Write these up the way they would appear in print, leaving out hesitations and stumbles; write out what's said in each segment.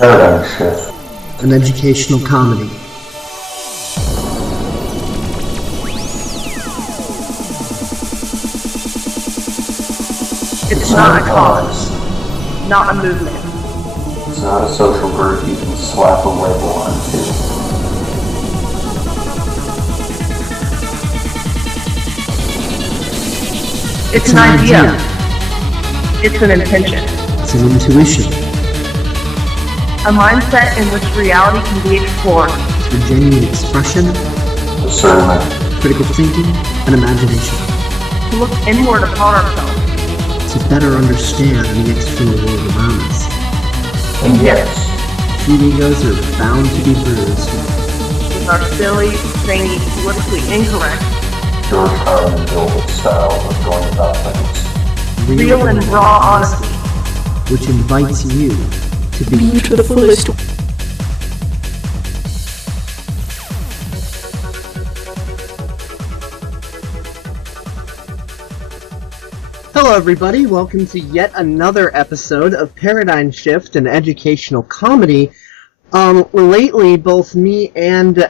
Paradigm shift. An educational comedy. It's not a cause, not a movement. It's not a social group you can slap a label onto. It's an idea. It's an intention. It's an intuition. A mindset in which reality can be explored. It's a genuine expression, Discernment. critical thinking, and imagination. To look inward upon ourselves. To better understand the external world around us. And yes, Few egos are bound to be bruised. With our silly, zany, politically incorrect, George Carlin Gilbert style of going about things. real and raw honesty. Which invites you to be to the fullest. Hello everybody, welcome to yet another episode of Paradigm Shift, an educational comedy. Lately, both me and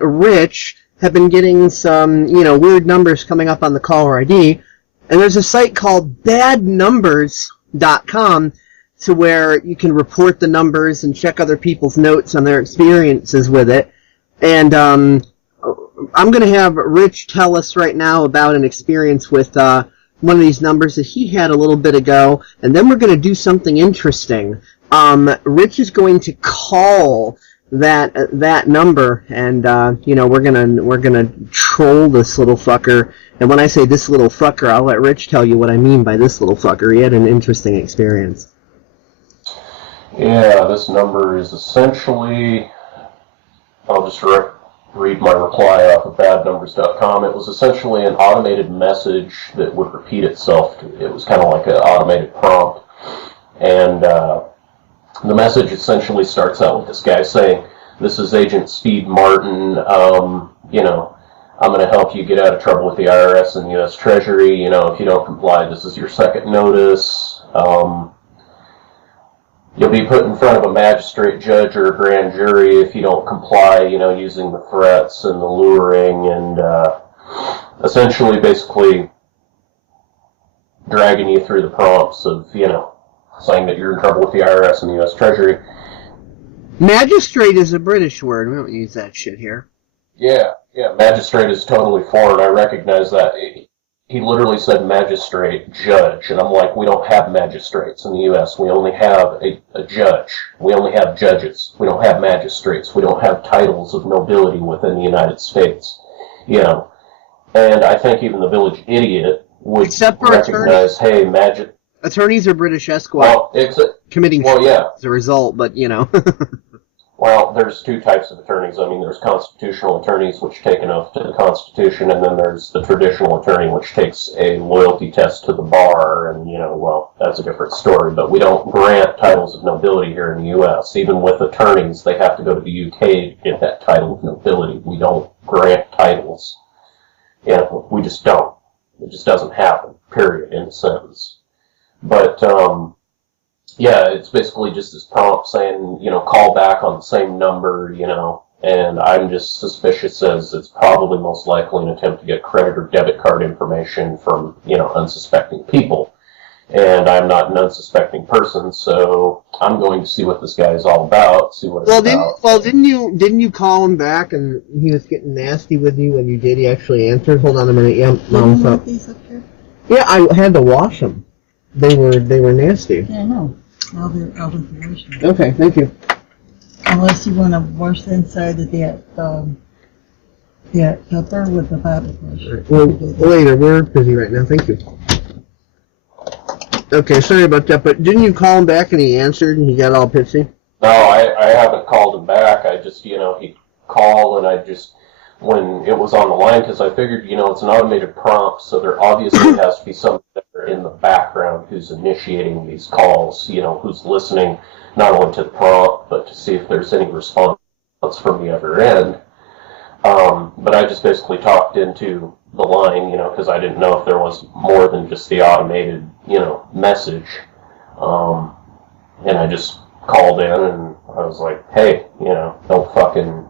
Rich have been getting some, weird numbers coming up on the caller ID, and there's a site called badnumbers.com to where you can report the numbers and check other people's notes on their experiences with it. And I'm going to have Rich tell us right now about an experience with one of these numbers that he had a little bit ago, and then we're going to do something interesting. Rich is going to call that number, and we're gonna troll this little fucker. And when I say this little fucker, I'll let Rich tell you what I mean by this little fucker. He had an interesting experience. Yeah, this number is essentially, I'll just read my reply off of badnumbers.com. It was essentially an automated message that would repeat itself. It was kind of like an automated prompt. And the message essentially starts out with this guy saying, "This is Agent Speed Martin. I'm going to help you get out of trouble with the IRS and the U.S. Treasury. If you don't comply, this is your second notice. You'll be put in front of a magistrate judge or a grand jury if you don't comply, using the threats and the luring and essentially basically dragging you through the prompts of, saying that you're in trouble with the IRS and the U.S. Treasury." Magistrate is a British word. We don't use that shit here. Yeah, magistrate is totally foreign. I recognize that. He literally said magistrate, judge, and I'm like, we don't have magistrates in the U.S. We only have a judge. We only have judges. We don't have magistrates. We don't have titles of nobility within the United States. And I think even the village idiot would recognize, hey, attorneys are British Esquire. Committing as a result, but Well, there's two types of attorneys. I mean, there's constitutional attorneys, which take an oath to the Constitution, and then there's the traditional attorney, which takes a loyalty test to the bar, and, that's a different story. But we don't grant titles of nobility here in the U.S. Even with attorneys, they have to go to the U.K. to get that title of nobility. We don't grant titles. We just don't. It just doesn't happen, period, in a sentence. But, it's basically just this prompt saying, call back on the same number, and I'm just suspicious as it's probably most likely an attempt to get credit or debit card information from, unsuspecting people. And I'm not an unsuspecting person, so I'm going to see what this guy is all about, see what it's about. Didn't you call him back and he was getting nasty with you when you did? He actually answered. Hold on a minute. Yeah, Mom's up. Yeah, I had to wash them. They were nasty. Yeah, I know. All the washing. Okay, thank you. Unless you want to wash the inside of that pepper with the bottle brush. Well, later. We're busy right now. Thank you. Okay, sorry about that, but didn't you call him back and he answered and he got all pissy? No, I haven't called him back. I just, he'd call and I just, when it was on the line, because I figured, it's an automated prompt, so there obviously has to be somebody there in the background who's initiating these calls, who's listening not only to the prompt, but to see if there's any response from the other end. But I just basically talked into the line, because I didn't know if there was more than just the automated, message. And I just called in, and I was like, hey, don't fucking,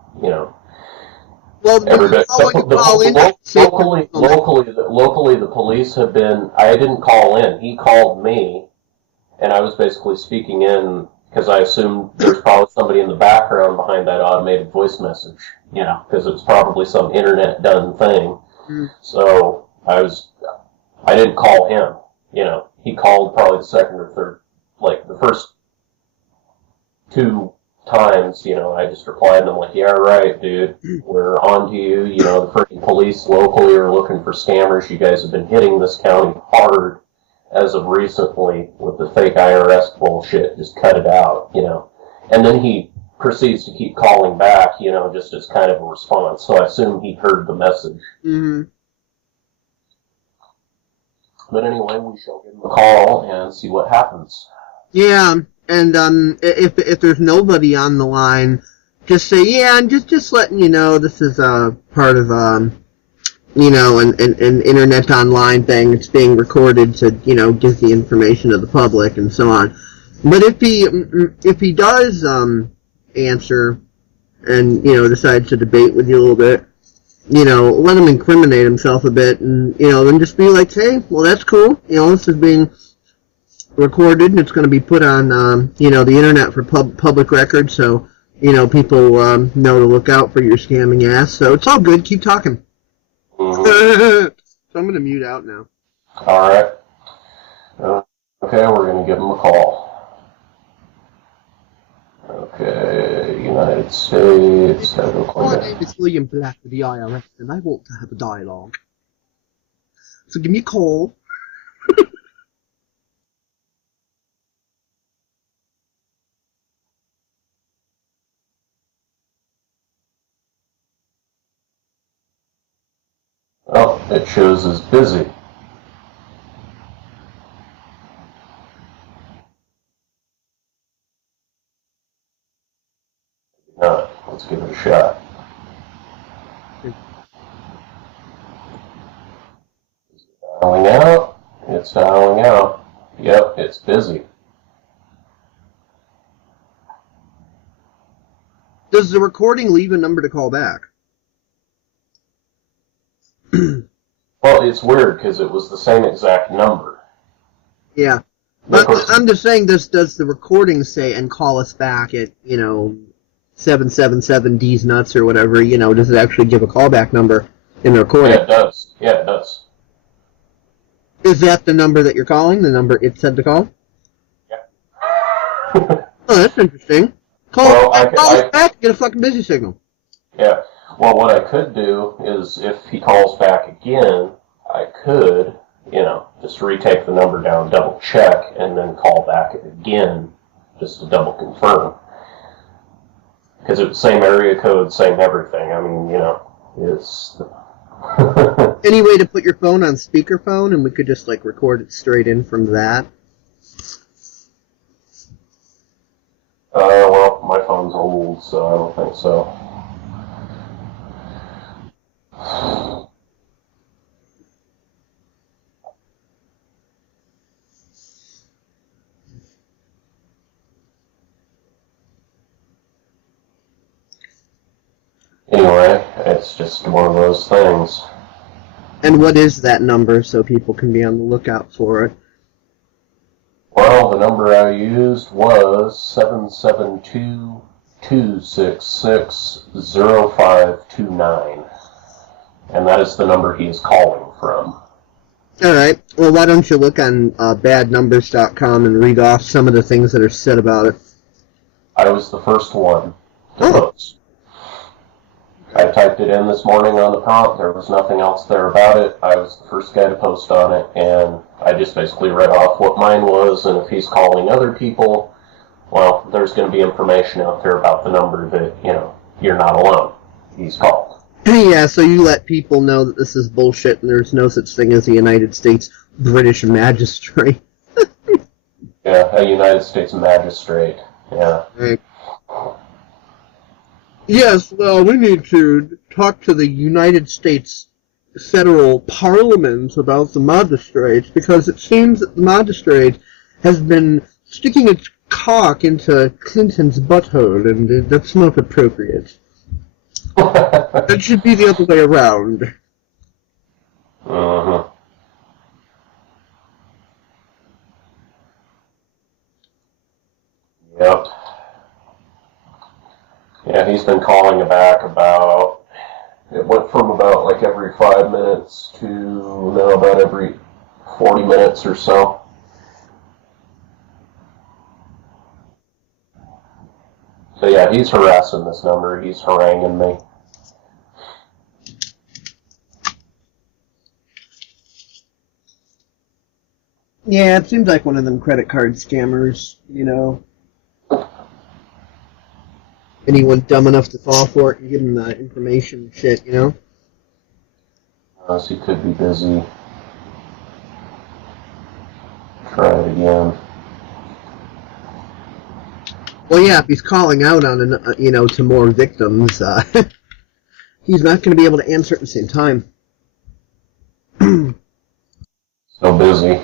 Well, everybody. locally, Locally, the police have been. I didn't call in. He called me, and I was basically speaking in because I assumed there's probably somebody in the background behind that automated voice message. Because it was probably some internet done thing. So I didn't call him. He called probably the second or third, like the first 2 times, I just replied and I'm like, yeah, right, dude, we're on to you. The freaking police locally are looking for scammers. You guys have been hitting this county hard as of recently with the fake IRS bullshit. Just cut it out, And then he proceeds to keep calling back, just as kind of a response. So I assume he heard the message. Mm-hmm. But anyway, we shall give him a call and see what happens. Yeah, and if there's nobody on the line, just say, yeah, and just letting you know this is part of an internet online thing. It's being recorded to give the information to the public and so on. But if he does answer and decides to debate with you a little bit, let him incriminate himself a bit, and then just be like, hey, well, that's cool. This is being recorded, and it's going to be put on the internet for public record, so people know to look out for your scamming ass. So it's all good. Keep talking. Mm-hmm. So I'm going to mute out now. All right. Okay, we're going to give him a call. Okay, United States. My name is William Black with the IRS, and I want to have a dialogue. So give me a call. Oh, it shows as busy. Not. Let's give it a shot. Is it dialing out? It's dialing out. Yep, it's busy. Does the recording leave a number to call back? Well, it's weird because it was the same exact number. Yeah. But I'm just saying, does the recording say, and call us back at, 777D's nuts or whatever, does it actually give a callback number in the recording? Yeah, it does. Yeah, it does. Is that the number that you're calling, the number it said to call? Yeah. Oh, that's interesting. Call us back to get a fucking busy signal. Yeah. Well, what I could do is, if he calls back again, I could, just retake the number down, double check, and then call back again, just to double confirm. Because it's the same area code, same everything. I mean, it's... Any way to put your phone on speakerphone, and we could just, record it straight in from that? Well, my phone's old, so I don't think so. Anyway, it's just one of those things. And what is that number so people can be on the lookout for it? Well, the number I used was 772-266-0529. And that is the number he is calling from. Alright, well, why don't you look on badnumbers.com and read off some of the things that are said about it? I was the first one to post. I typed it in this morning on the prompt. There was nothing else there about it. I was the first guy to post on it, and I just basically read off what mine was, and if he's calling other people, well, there's going to be information out there about the number that, you're not alone. He's called. Yeah, so you let people know that this is bullshit and there's no such thing as a United States British magistrate. Yeah, a United States magistrate. Yeah. Right. Yes, well, we need to talk to the United States Federal Parliament about the magistrates, because it seems that the magistrate has been sticking its cock into Clinton's butthole, and that's not appropriate. That should be the other way around. Uh-huh. Yep. Yeah, he's been calling back about, it went from about like every 5 minutes to now about every 40 minutes or so. So yeah, he's harassing this number, he's haranguing me. Yeah, it seems like one of them credit card scammers, you know. Anyone dumb enough to fall for it and give them the information and shit, you know? Unless he could be busy. Try it again. Well, yeah, if he's calling out on, to more victims, he's not going to be able to answer at the same time. So busy.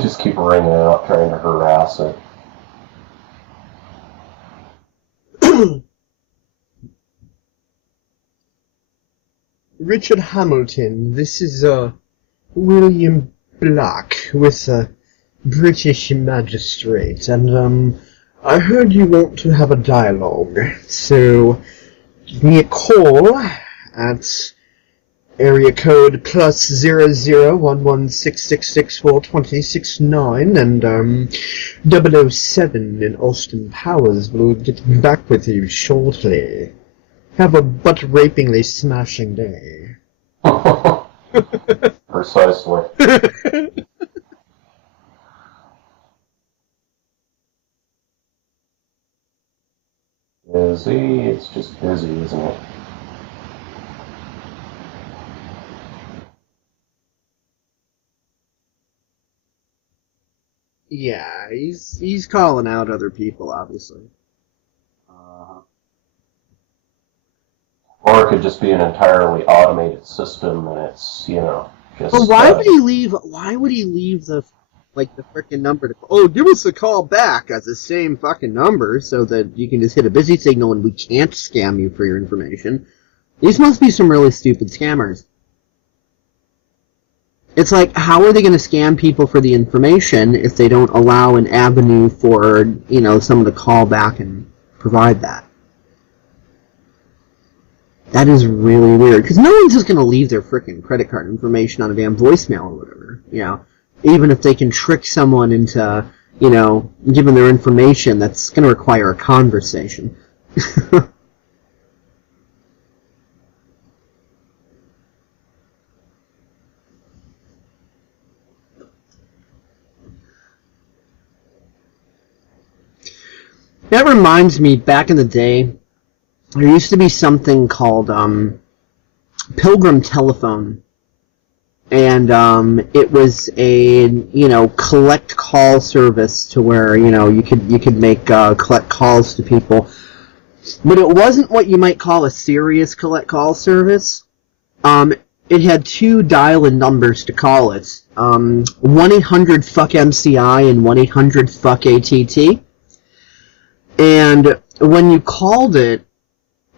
Just keep ringing out, trying to harass it. Richard Hamilton, this is, William Black with a British magistrate, and, I heard you want to have a dialogue, so give me a call at area code +001166642069 and 007 in Austin Powers will get back with you shortly. Have a butt-rapingly smashing day. Precisely. Busy, it's just busy, isn't it? Yeah, he's calling out other people, obviously. Or it could just be an entirely automated system, and it's, just... But why would he leave? Why would he leave the frickin' number to? Oh, give us a call back at the same fucking number, so that you can just hit a busy signal and we can't scam you for your information. These must be some really stupid scammers. It's like, how are they going to scam people for the information if they don't allow an avenue for, someone to call back and provide that? That is really weird, because no one's just going to leave their frickin' credit card information on a damn voicemail or whatever, Even if they can trick someone into, giving their information, that's going to require a conversation. That reminds me, back in the day, there used to be something called Pilgrim Telephone, and it was a collect call service to where you could make collect calls to people, but it wasn't what you might call a serious collect call service. It had two dial-in numbers to call it, 1-800-FUCK-MCI and 1-800-FUCK-ATT. And when you called it,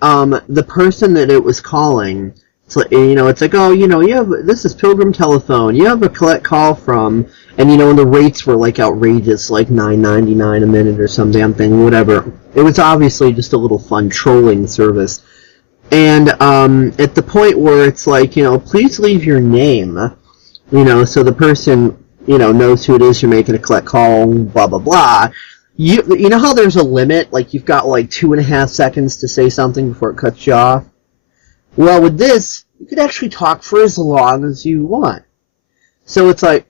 the person that it was calling, it's like, this is Pilgrim Telephone, you have a collect call from, and the rates were like outrageous, like $9.99 a minute or some damn thing, whatever. It was obviously just a little fun trolling service. And, at the point where it's like, please leave your name, so the person, knows who it is you're making a collect call, blah, blah, blah. You know how there's a limit? Like, you've got, 2.5 seconds to say something before it cuts you off? Well, with this, you could actually talk for as long as you want. So it's like,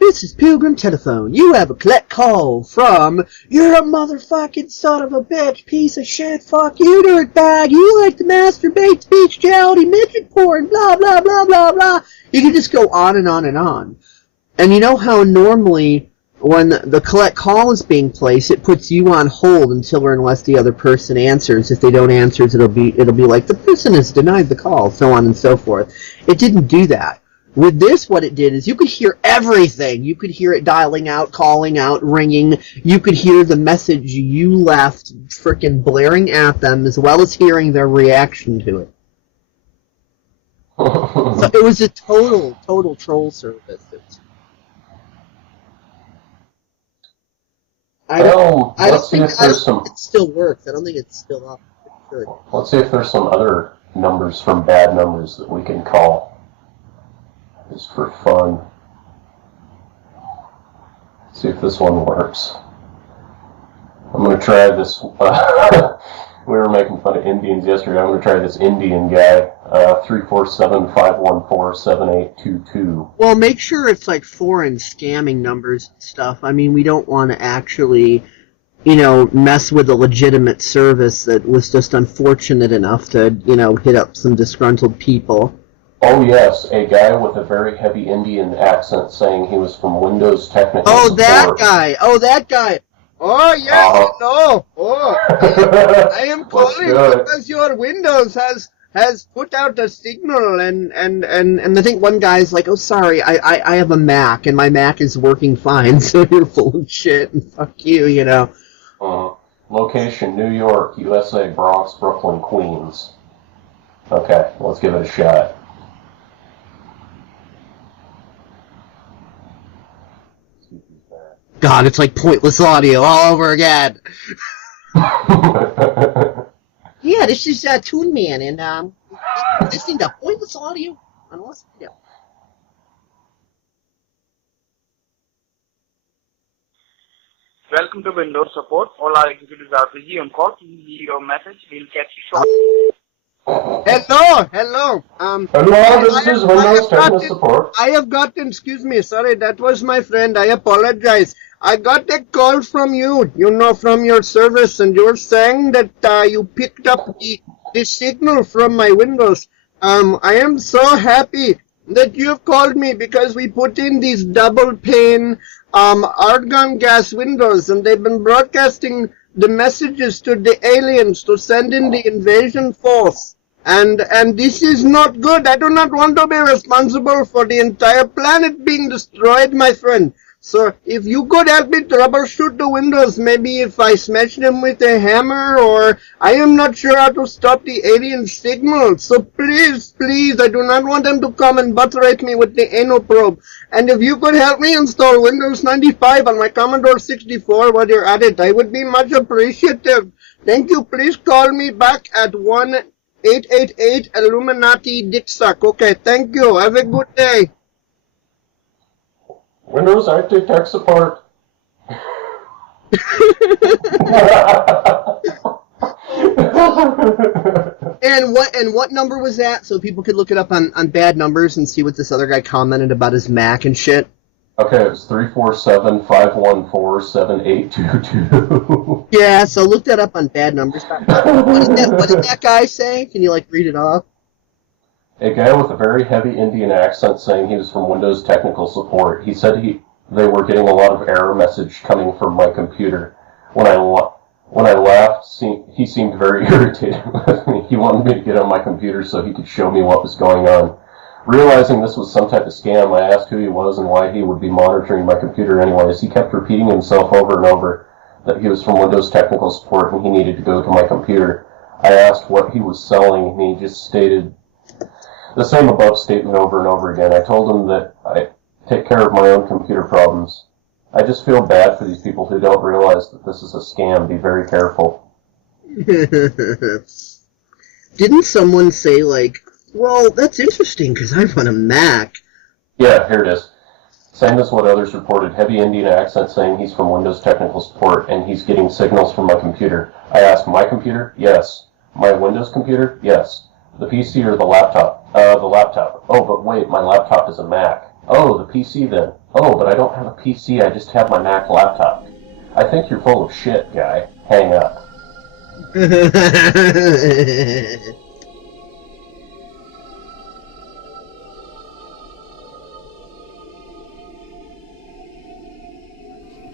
This is Pilgrim Telephone. You have a collect call from, you're a motherfucking son of a bitch, piece of shit, fuck you, dirtbag, you like to masturbate, speech, reality, midget porn, blah, blah, blah, blah, blah. You can just go on and on and on. And you know how normally when the collect call is being placed, it puts you on hold until or unless the other person answers. If they don't answer, it'll be like the person has denied the call, so on and so forth. It didn't do that. With this, what it did is you could hear everything. You could hear it dialing out, calling out, ringing. You could hear the message you left frickin' blaring at them, as well as hearing their reaction to it. So it was a total troll service. I don't think it still works. I don't think it's still up. Sure. Let's see if there's some other numbers from bad numbers that we can call. Just for fun. See if this one works. I'm going to try this. We were making fun of Indians yesterday. I'm going to try this Indian guy. 347-514-7822. Well, make sure it's like foreign scamming numbers and stuff. I mean, we don't want to actually, mess with a legitimate service that was just unfortunate enough to, hit up some disgruntled people. Oh, yes, a guy with a very heavy Indian accent saying he was from Windows Technical Support. That guy! Oh, yeah, no! Oh, I am calling because your Windows has put out a signal, and I think one guy's like, oh, sorry, I have a Mac, and my Mac is working fine, so you're full of shit, and fuck you, Location, New York, USA, Bronx, Brooklyn, Queens. Okay, let's give it a shot. God, it's like pointless audio all over again. Yeah, this is Toon Man, and listening to pointless audio on Lost Video. Welcome to Windows Support. All our executives are busy on call. Please leave your message. We'll catch you shortly. Hello. Hello, this is Windows Technical Support. I have gotten, excuse me, sorry, that was my friend. I apologize. I got a call from you, from your service, and you're saying that you picked up the signal from my Windows. I am so happy that you've called me because we put in these double pane argon gas windows, and they've been broadcasting the messages to the aliens to send in the invasion force. And this is not good. I do not want to be responsible for the entire planet being destroyed, my friend. So if you could help me troubleshoot the windows, maybe if I smash them with a hammer, or I am not sure how to stop the alien signal. So please, I do not want them to come and butt rape me with the anal probe. And if you could help me install Windows 95 on my Commodore 64 while you're at it, I would be much appreciative. Thank you. Please call me back at 1-888 Illuminati Dicksuck. Okay, thank you. Have a good day. Windows IT Tech Support. And what number was that? So people could look it up on bad numbers and see what this other guy commented about his Mac and shit. Okay, it's 347-514-7822. Yeah, so look that up on bad numbers. What did that guy say? Can you read it off? A guy with a very heavy Indian accent saying he was from Windows Technical Support. He said they were getting a lot of error message coming from my computer. When I laughed, he seemed very irritated with me. He wanted me to get on my computer so he could show me what was going on. Realizing this was some type of scam, I asked who he was and why he would be monitoring my computer anyways. He kept repeating himself over and over that he was from Windows Technical Support and he needed to go to my computer. I asked what he was selling and he just stated the same above statement over and over again. I told him that I take care of my own computer problems. I just feel bad for these people who don't realize that this is a scam. Be very careful. Didn't someone say, well, that's interesting because I run a Mac. Yeah, here it is. Same as what others reported. Heavy Indian accent saying he's from Windows Technical Support and he's getting signals from my computer. I asked, my computer? Yes. My Windows computer? Yes. The PC or the laptop? The laptop. Oh, but wait, my laptop is a Mac. Oh, the PC then. Oh, but I don't have a PC, I just have my Mac laptop. I think you're full of shit, guy. Hang up.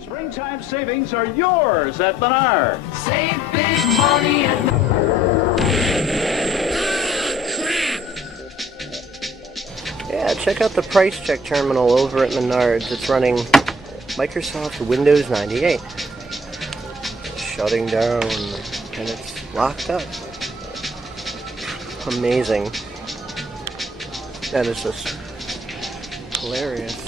Springtime savings are yours at Menards. Save big money at Yeah, check out the price check terminal over at Menards. It's running Microsoft Windows 98. Shutting down, and it's locked up. Amazing. That is just hilarious.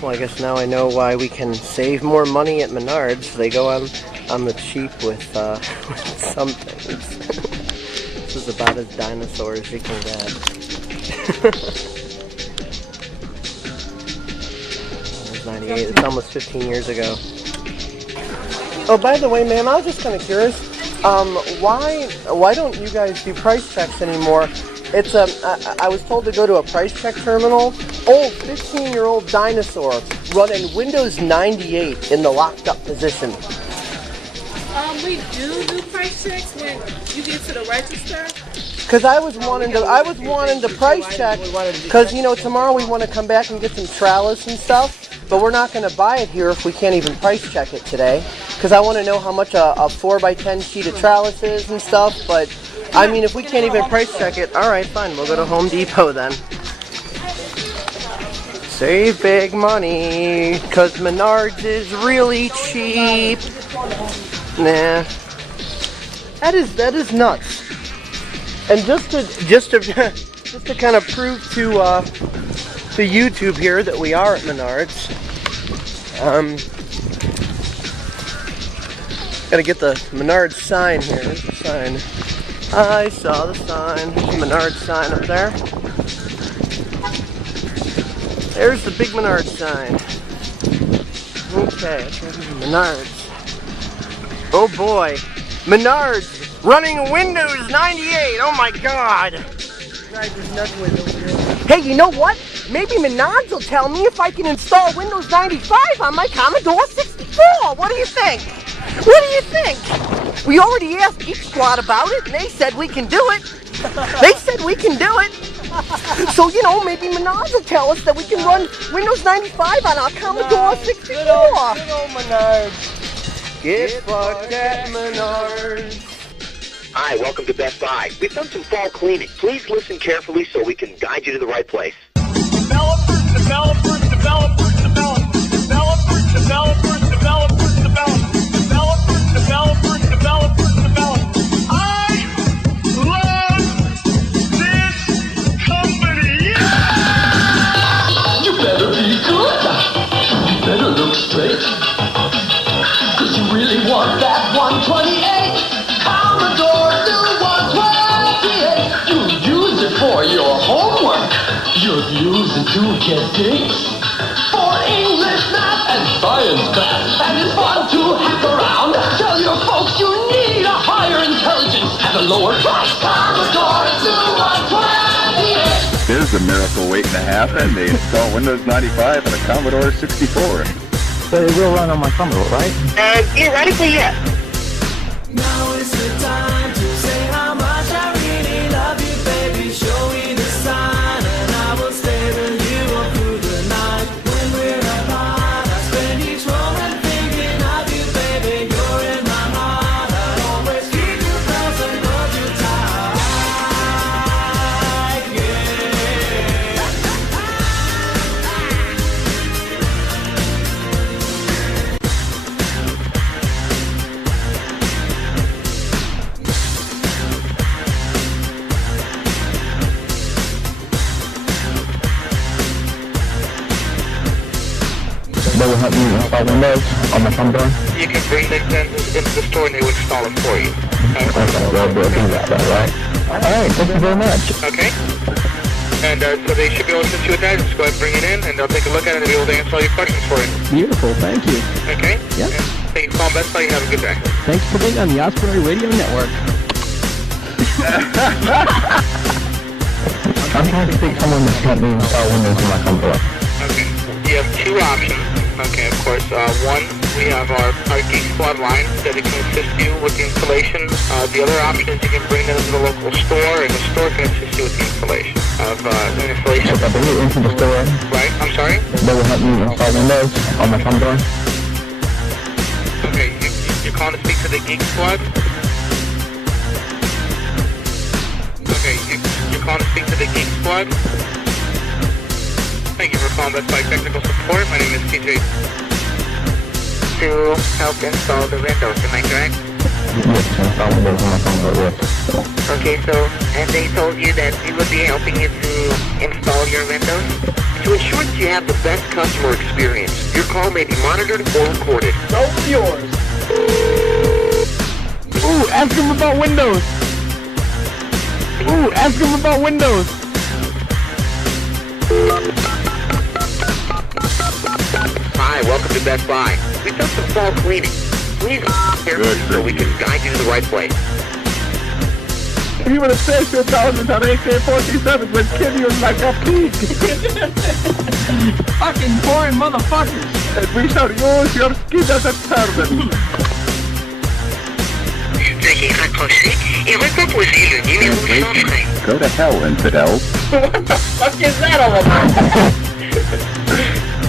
Well, I guess now I know why we can save more money at Menards. They go on the cheap with some things. This is about as dinosaur as you can get. It's 98. It's almost 15 years ago. Oh, by the way, ma'am, I was just kind of curious. Why don't you guys do price checks anymore? It's I was told to go to a price check terminal. Old 15-year-old dinosaur running Windows 98 in the locked up position. We do price checks when you get to the register. Cause I was wanting to price check. Cause tomorrow we want to come back and get some trellis and stuff. But we're not going to buy it here if we can't even price check it today. Because I want to know how much a 4x10 sheet of trellis is and stuff. But, I mean, if we can't even price check it, alright, fine. We'll go to Home Depot then. Save big money. Because Menards is really cheap. Nah. That is nuts. And just to kind of prove to YouTube here that we are at Menards. Gotta get the Menards sign here. There's the sign. I saw the sign. There's the Menards sign up there. There's the big Menards sign. Okay, that's right, Menards. Oh boy. Menards running Windows 98. Oh my god. Hey, you know what? Maybe Menards will tell me if I can install Windows 95 on my Commodore 64. What do you think? What do you think? We already asked Geek Squad about it, and they said we can do it. They said we can do it. So, maybe Menards will tell us that we can run Windows 95 on our Commodore 64. Good old Menards. Get fucked at Menards. Hi, welcome to Best Buy. We've done some fall cleaning. Please listen carefully so we can guide you to the right place. Use it to get dicks for English, math, and science class. And it's fun to hack around. Tell your folks you need a higher intelligence at a lower price. Commodore 2128. There's a miracle waiting to happen. They install Windows 95 and a Commodore 64. So it will run on my Commodore, right? Theoretically, yes. Now is the time to say how much I really love you, baby. Show me the sign. They will help you install Windows on the Commodore? You can bring them into the store and they will install them for you. Okay, well, we'll do that, right? Alright, thank you very much. Okay. And so they should be able to assist you with that. Just go ahead and bring it in and they'll take a look at it and be able to answer all your questions for you. Beautiful, thank you. Okay? Yep. Thank you for calling Best Buy. You have a good day. Thanks for being on the Osprey Radio Network. I'm trying to pick someone that's helped me install Windows on my Commodore. Okay. you have two options. Okay, of course. One, we have our Geek Squad line that we can assist you with the installation. The other option is you can bring them to the local store, and the store can assist you with the installation of the installation. So I bring it into the store. Right, I'm sorry? They will help me install Windows on my Commodore. Okay, you're calling to speak to the Geek Squad? Okay, you're calling to speak to the Geek Squad? Thank you for calling Best Buy Technical Support. My name is TJ. To help install the Windows, am I correct? Yes, to install Windows on my Commodore, yes. Okay, so, and they told you that we would be helping you to install your Windows? To ensure that you have the best customer experience, your call may be monitored or recorded. So yours. Ooh, ask him about Windows. Ooh, ask him about Windows. Hi, welcome to Best Buy. We've done some fall cleaning. Please carefully so we can guide you to the right place. If you would have said your $1,000 on AK-47 would kill you like a pig. Fucking foreign motherfuckers. And we shall use your skin as a turban. Veuillez raccrocher et recomposer le numéro sans frais. Go to hell, infidels. What the fuck is that all about?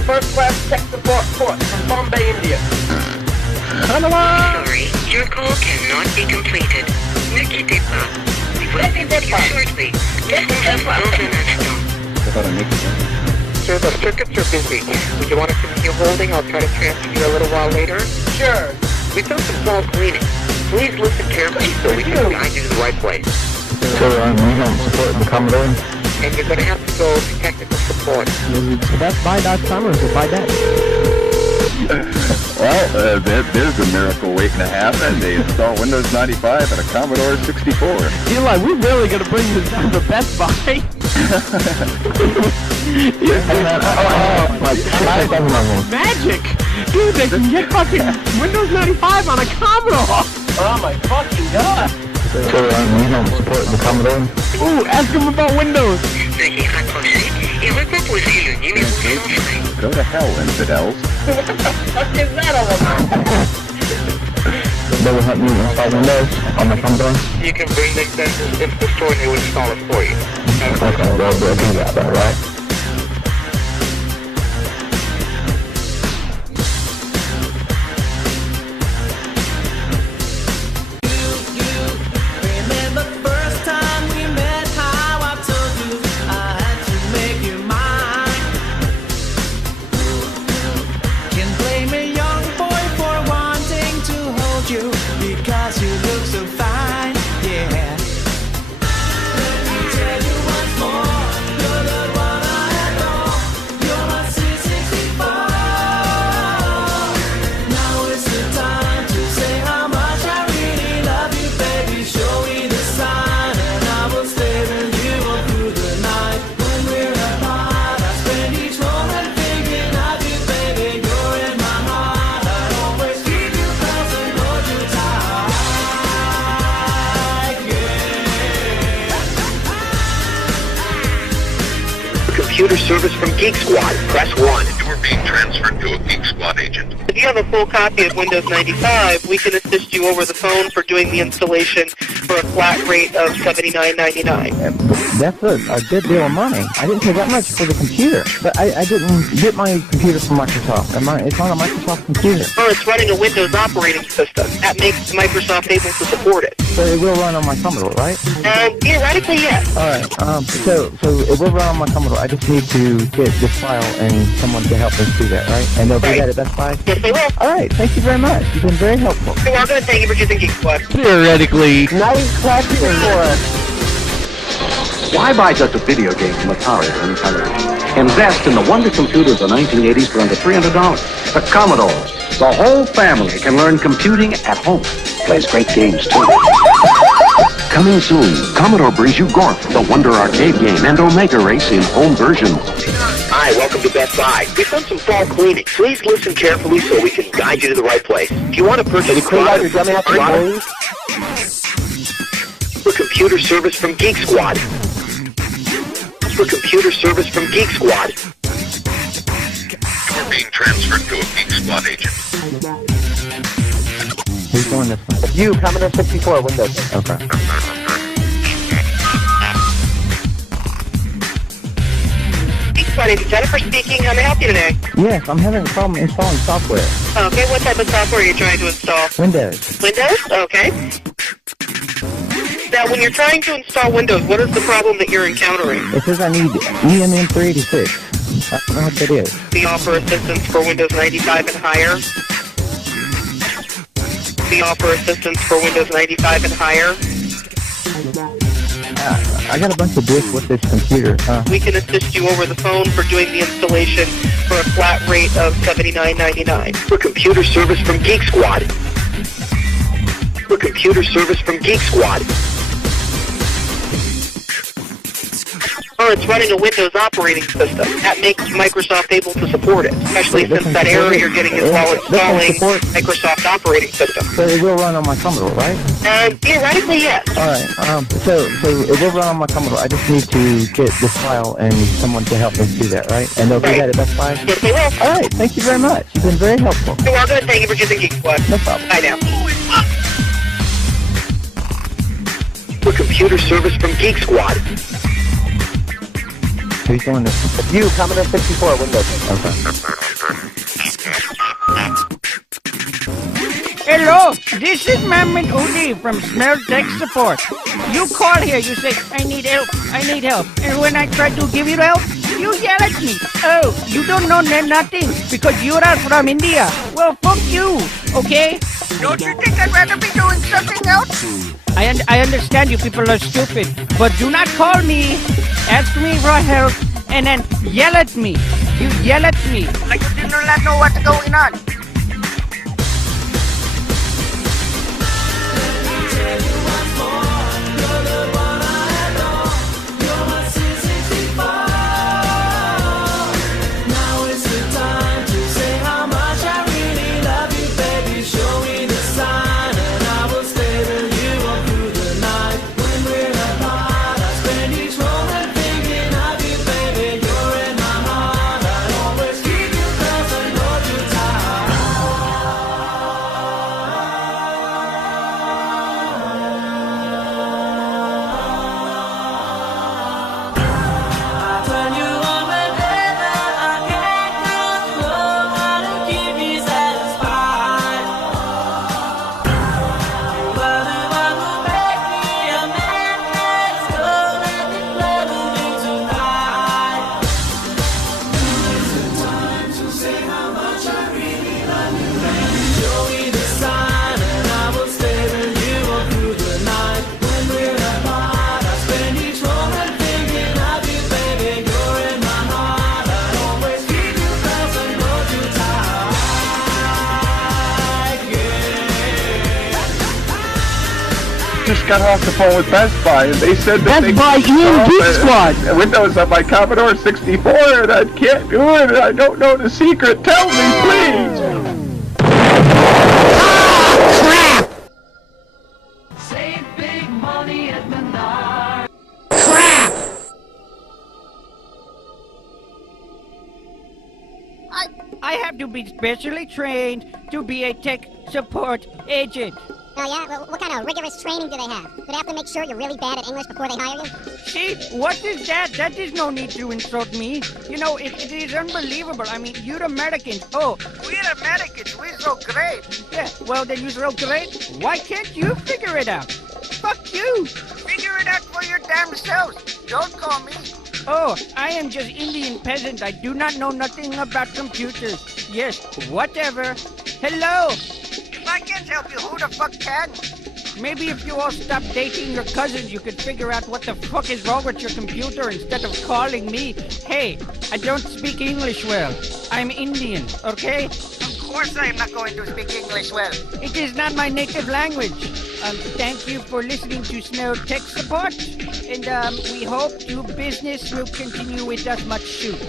First class tech support port from Bombay, India. Sorry, your call cannot be completed. Ne quittez pas. We will be with you shortly. Nous sommes dans un instant. Sir, the circuits are busy. Would you want to continue holding? I'll try to transfer you a little while later. Sure. We've done some fall cleaning. Please listen carefully so we can guide you to the right place. So, we don't support the Commodore? And you're going to have to go to technical support. Is it bestbuy.com or is it buy that? Well, there's a miracle waiting to happen. They install Windows 95 and a Commodore 64. Eli, we're really going to bring this down to Best Buy. Magic! Dude, they can get fucking Windows 95 on a Commodore! Oh my fucking god! So, we don't support the Commodore? Ooh, ask him about Windows! Veuillez raccrocher et recomposer le numéro sans frais. Go to hell, infidels. What the fuck is that all about? They will help me install Windows on my Commodore? You can bring the extensions into the store and they will install it for you. Okay, they'll do that, right? Because you look so fine, yeah. Let me tell you once more, you're the one I adore. You're my C64. Now is the time to say how much I really love you, baby. Show me the sign and I will stay with you all through the night. When we're apart, I spend each moment thinking of you, baby. You're in my heart. I always keep you close and hold you tight. Computer service from Geek Squad. Press 1. You're being transferred to a Geek Squad agent. If you have a full copy of Windows 95, we can assist you over the phone for doing the installation for a flat rate of $79.99. That's a good deal of money. I didn't pay that much for the computer, but I didn't get my computer from Microsoft. It's on a Microsoft computer. Oh, it's running a Windows operating system. That makes Microsoft able to support it. So it will run on my Commodore, right? Theoretically, yes. Alright, so it will run on my Commodore. I just need to get this file and someone to help us do that, right? And they'll do that at Best Buy? Yes, they will. Alright, thank you very much. You've been very helpful. You're welcome, and thank you for choosing Geek Squad. Theoretically. Nice question for us. Why buy just a video game from Atari or any television? Invest in the wonder computer of the 1980s for under $300. The Commodore. The whole family can learn computing at home. Plays great games, too. Coming soon, Commodore brings you Gorf, the Wonder Arcade game, and Omega Race in home versions. Hi, welcome to Best Buy. We've done some fall cleaning. Please listen carefully so we can guide you to the right place. If you want to purchase products for computer service from Geek Squad. For computer service from Geek Squad. You're being transferred to a Geek Squad agent. Who's doing this one? You, Commodore 64, Windows. Okay. Geek Squad agent Jennifer speaking. How may I help you today? Yes, I'm having a problem installing software. Okay, what type of software are you trying to install? Windows. Windows? Okay. Now, when you're trying to install Windows, what is the problem that you're encountering? It says I need EMM 386. I don't know what that is. We offer assistance for Windows 95 and higher. We offer assistance for Windows 95 and higher. I got a bunch of disks with this computer. We can assist you over the phone for doing the installation for a flat rate of $79.99. For computer service from Geek Squad. For computer service from Geek Squad. Or it's running a Windows operating system. That makes Microsoft able to support it, especially since that error you're getting is while installing Microsoft operating system. So it will run on my Commodore, right? Theoretically, yes. Alright, so it will run on my Commodore. I just need to get this file and someone to help me do that, right? And they'll do that at Best Buy? Yes, they will. Alright, thank you very much. You've been very helpful. You're welcome. Thank you for choosing Geek Squad. No problem. Bye now. For computer service from Geek Squad. Who's doing this one? You, Commodore 64, Windows. Okay. Hello, this is Mehmet Udi from Smell Tech Support. You call here, you say, I need help. And when I try to give you help, you yell at me. Oh, you don't know nothing because you are from India. Well, fuck you, okay? Don't you think I'd rather be doing something else? I understand you people are stupid, but do not call me, ask me for help, and then yell at me. You yell at me like you do not know what's going on. Just got off the phone with Best Buy, and they said that Best Buy in Geek Squad. Windows on my Commodore 64, and I can't do it. I don't know the secret. Tell me, please. Crap! Save big money at Menard. Crap! I have to be specially trained to be a tech support agent. Oh yeah? Well, what kind of rigorous training do they have? Do they have to make sure you're really bad at English before they hire you? See, what is that? That is no need to insult me. You know, it is unbelievable. I mean, you're Americans. Oh, we're Americans. We're so great. Yeah, well, then you're so great. Why can't you figure it out? Fuck you. Figure it out for your damn selves. Don't call me. Oh, I am just Indian peasant. I do not know nothing about computers. Yes, whatever. Hello. If I can't help you, who the fuck can? Maybe if you all stop dating your cousins, you could figure out what the fuck is wrong with your computer instead of calling me. Hey, I don't speak English well. I'm Indian, okay? Of course I am not going to speak English well. It is not my native language. Thank you for listening to Snow Tech Support. And we hope your business will continue with us much soon.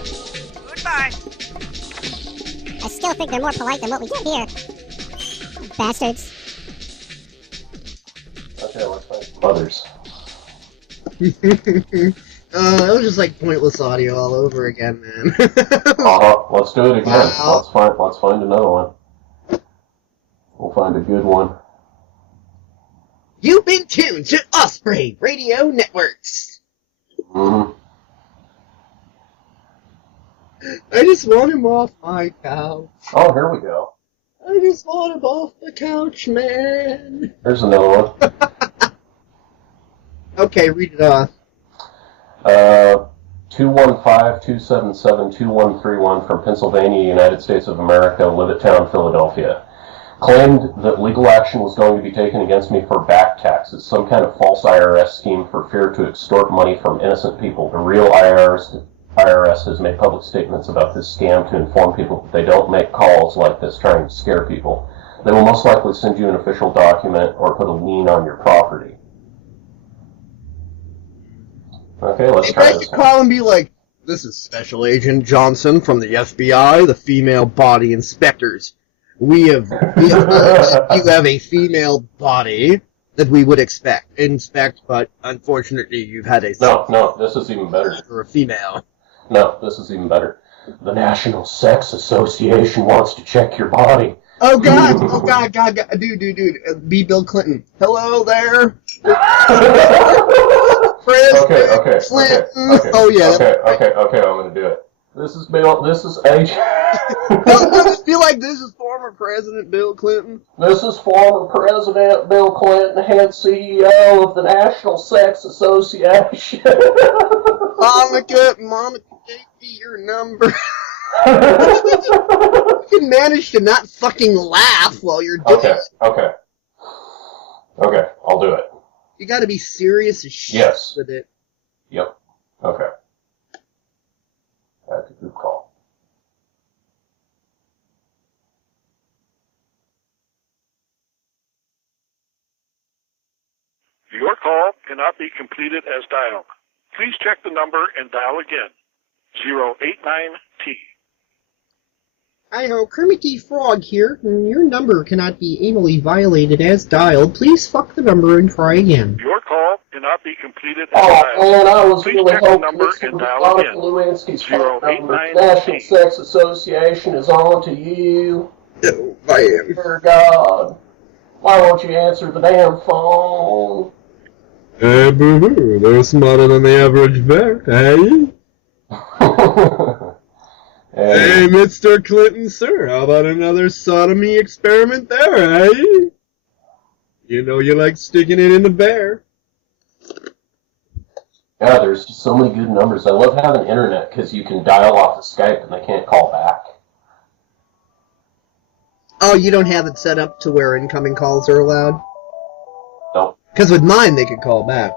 Goodbye. I still think they're more polite than what we get here. Bastards. Okay, let's find some others. That was just like pointless audio all over again, man. Let's do it again. Wow. Let's find another one. We'll find a good one. You've been tuned to Osprey Radio Networks. Mm-hmm. I just want him off my couch. Oh, here we go. I just want him off the couch, man. Here's another one. Okay, read it off. 215-277-2131 from Pennsylvania, United States of America, Levittown, Philadelphia. Claimed that legal action was going to be taken against me for back taxes, some kind of false IRS scheme for fear to extort money from innocent people. The real IRS has made public statements about this scam to inform people that they don't make calls like this trying to scare people. They will most likely send you an official document or put a lien on your property. Okay, let's try this one. Call and be like, "This is Special Agent Johnson from the FBI, the female body inspectors. We have heard that you have a female body that we would inspect, but unfortunately you've had a... No, this is even better. ...for a female." No, this is even better. The National Sex Association wants to check your body. Oh God, dude, be Bill Clinton. Hello there. Okay, Clinton. Oh yeah. Okay, I'm gonna do it. This is Agent. Just feel like this is former President Bill Clinton. This is former President Bill Clinton, head CEO of the National Sex Association. Mama, take me your number. You can manage to not fucking laugh while you're doing it. Okay, I'll do it. You gotta be serious as shit with it. Yep. Okay. That's a good call. Your call cannot be completed as dialed. Please check the number and dial again. 089T. Hi-ho, Kermit the Frog here. Your number cannot be anally violated as dialed. Please fuck the number and try again. Your call cannot be completed as dialed. Man, I was Please really check the hoping number this and was dial Monica again. Lewinsky's phone number. 089T. National Sex Association is on to you. Oh, I am. For God. Why won't you answer the damn phone? Hey, boo-hoo, they're smarter than the average bear, hey? Hey, Mr. Clinton, sir, how about another sodomy experiment there, eh? You know you like sticking it in the bear. Yeah, there's just so many good numbers. I love having internet because you can dial off of Skype and they can't call back. Oh, you don't have it set up to where incoming calls are allowed? No. Because with mine, they could call back.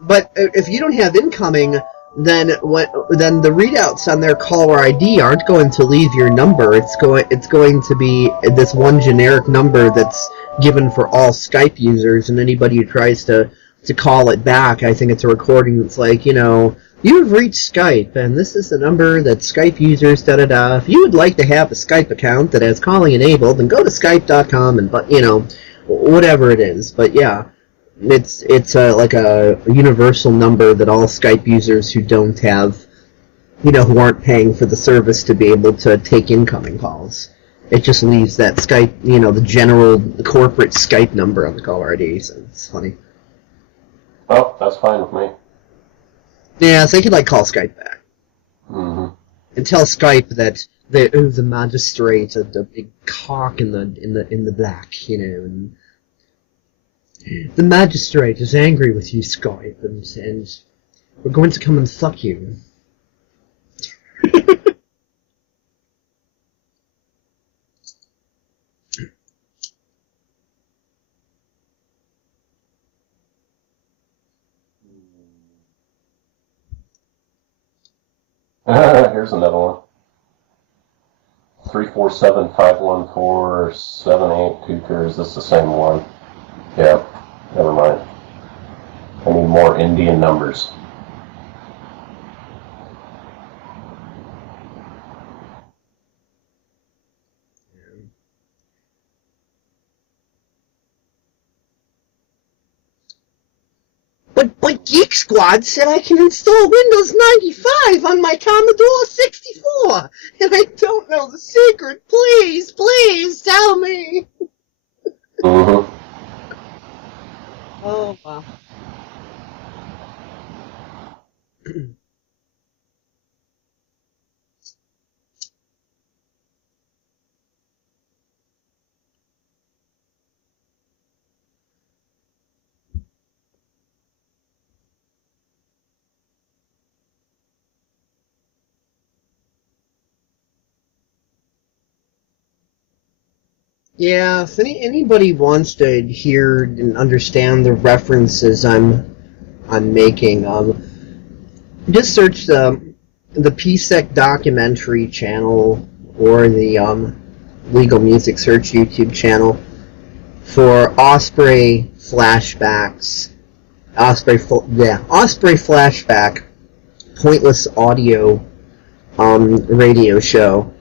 But if you don't have incoming, then the readouts on their caller ID aren't going to leave your number. It's going to be this one generic number that's given for all Skype users, and anybody who tries to call it back, I think it's a recording that's like, you know, you have reached Skype, and this is the number that Skype users, da-da-da. If you would like to have a Skype account that has calling enabled, then go to Skype.com and, you know, whatever it is. But yeah, it's like a universal number that all Skype users who don't have, you know, who aren't paying for the service to be able to take incoming calls. It just leaves that Skype, you know, the general corporate Skype number on the caller ID, so it's funny. Oh, that's fine with me. Yeah, so they could, like, call Skype back. Mm-hmm. And tell Skype that the magistrate, the big cock in the black, you know, and the magistrate is angry with you, Skype, and we're going to come and fuck you. Here's another one. 347-514-7822. Is this the same one? Yeah, never mind. I need more Indian numbers. But Squad said I can install Windows 95 on my Commodore 64, and I don't know the secret. Please, please tell me. Mm-hmm. Oh, wow. Yeah, if anybody wants to hear and understand the references I'm making, just search the PSEC documentary channel or the Legal Music Search YouTube channel for Osprey flashbacks. Osprey flashback, pointless audio radio show.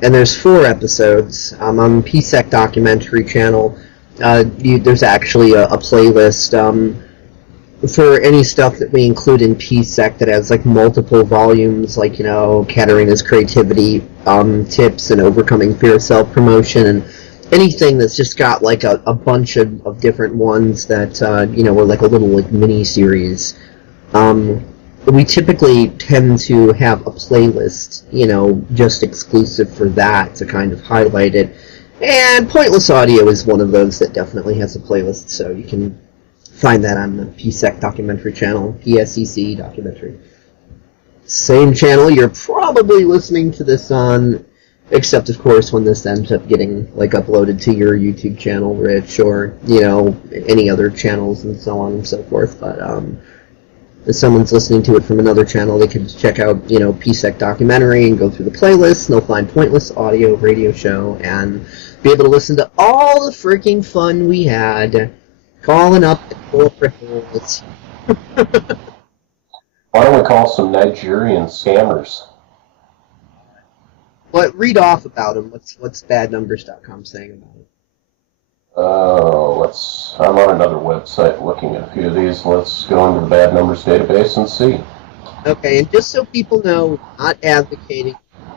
And there's 4 episodes on the PSEC documentary channel. There's actually a playlist for any stuff that we include in PSEC that has like multiple volumes, like, you know, Katarina's creativity tips and overcoming fear of self-promotion, and anything that's just got like a bunch of different ones that you know, were like a little like mini series. We typically tend to have a playlist, you know, just exclusive for that to kind of highlight it. And Pointless Audio is one of those that definitely has a playlist, so you can find that on the PSEC documentary channel, PSEC documentary. Same channel you're probably listening to this on, except of course when this ends up getting like uploaded to your YouTube channel, Rich, or, you know, any other channels and so on and so forth. But if someone's listening to it from another channel, they can just check out, you know, PSEC documentary and go through the playlist, and they'll find Pointless Audio radio show and be able to listen to all the freaking fun we had calling up the corporate holes. Why don't we call some Nigerian scammers? What? Read off about them. What's badnumbers.com saying about it? I'm on another website looking at a few of these. Let's go into the Bad Numbers database and see. Okay, and just so people know, we're not advocating,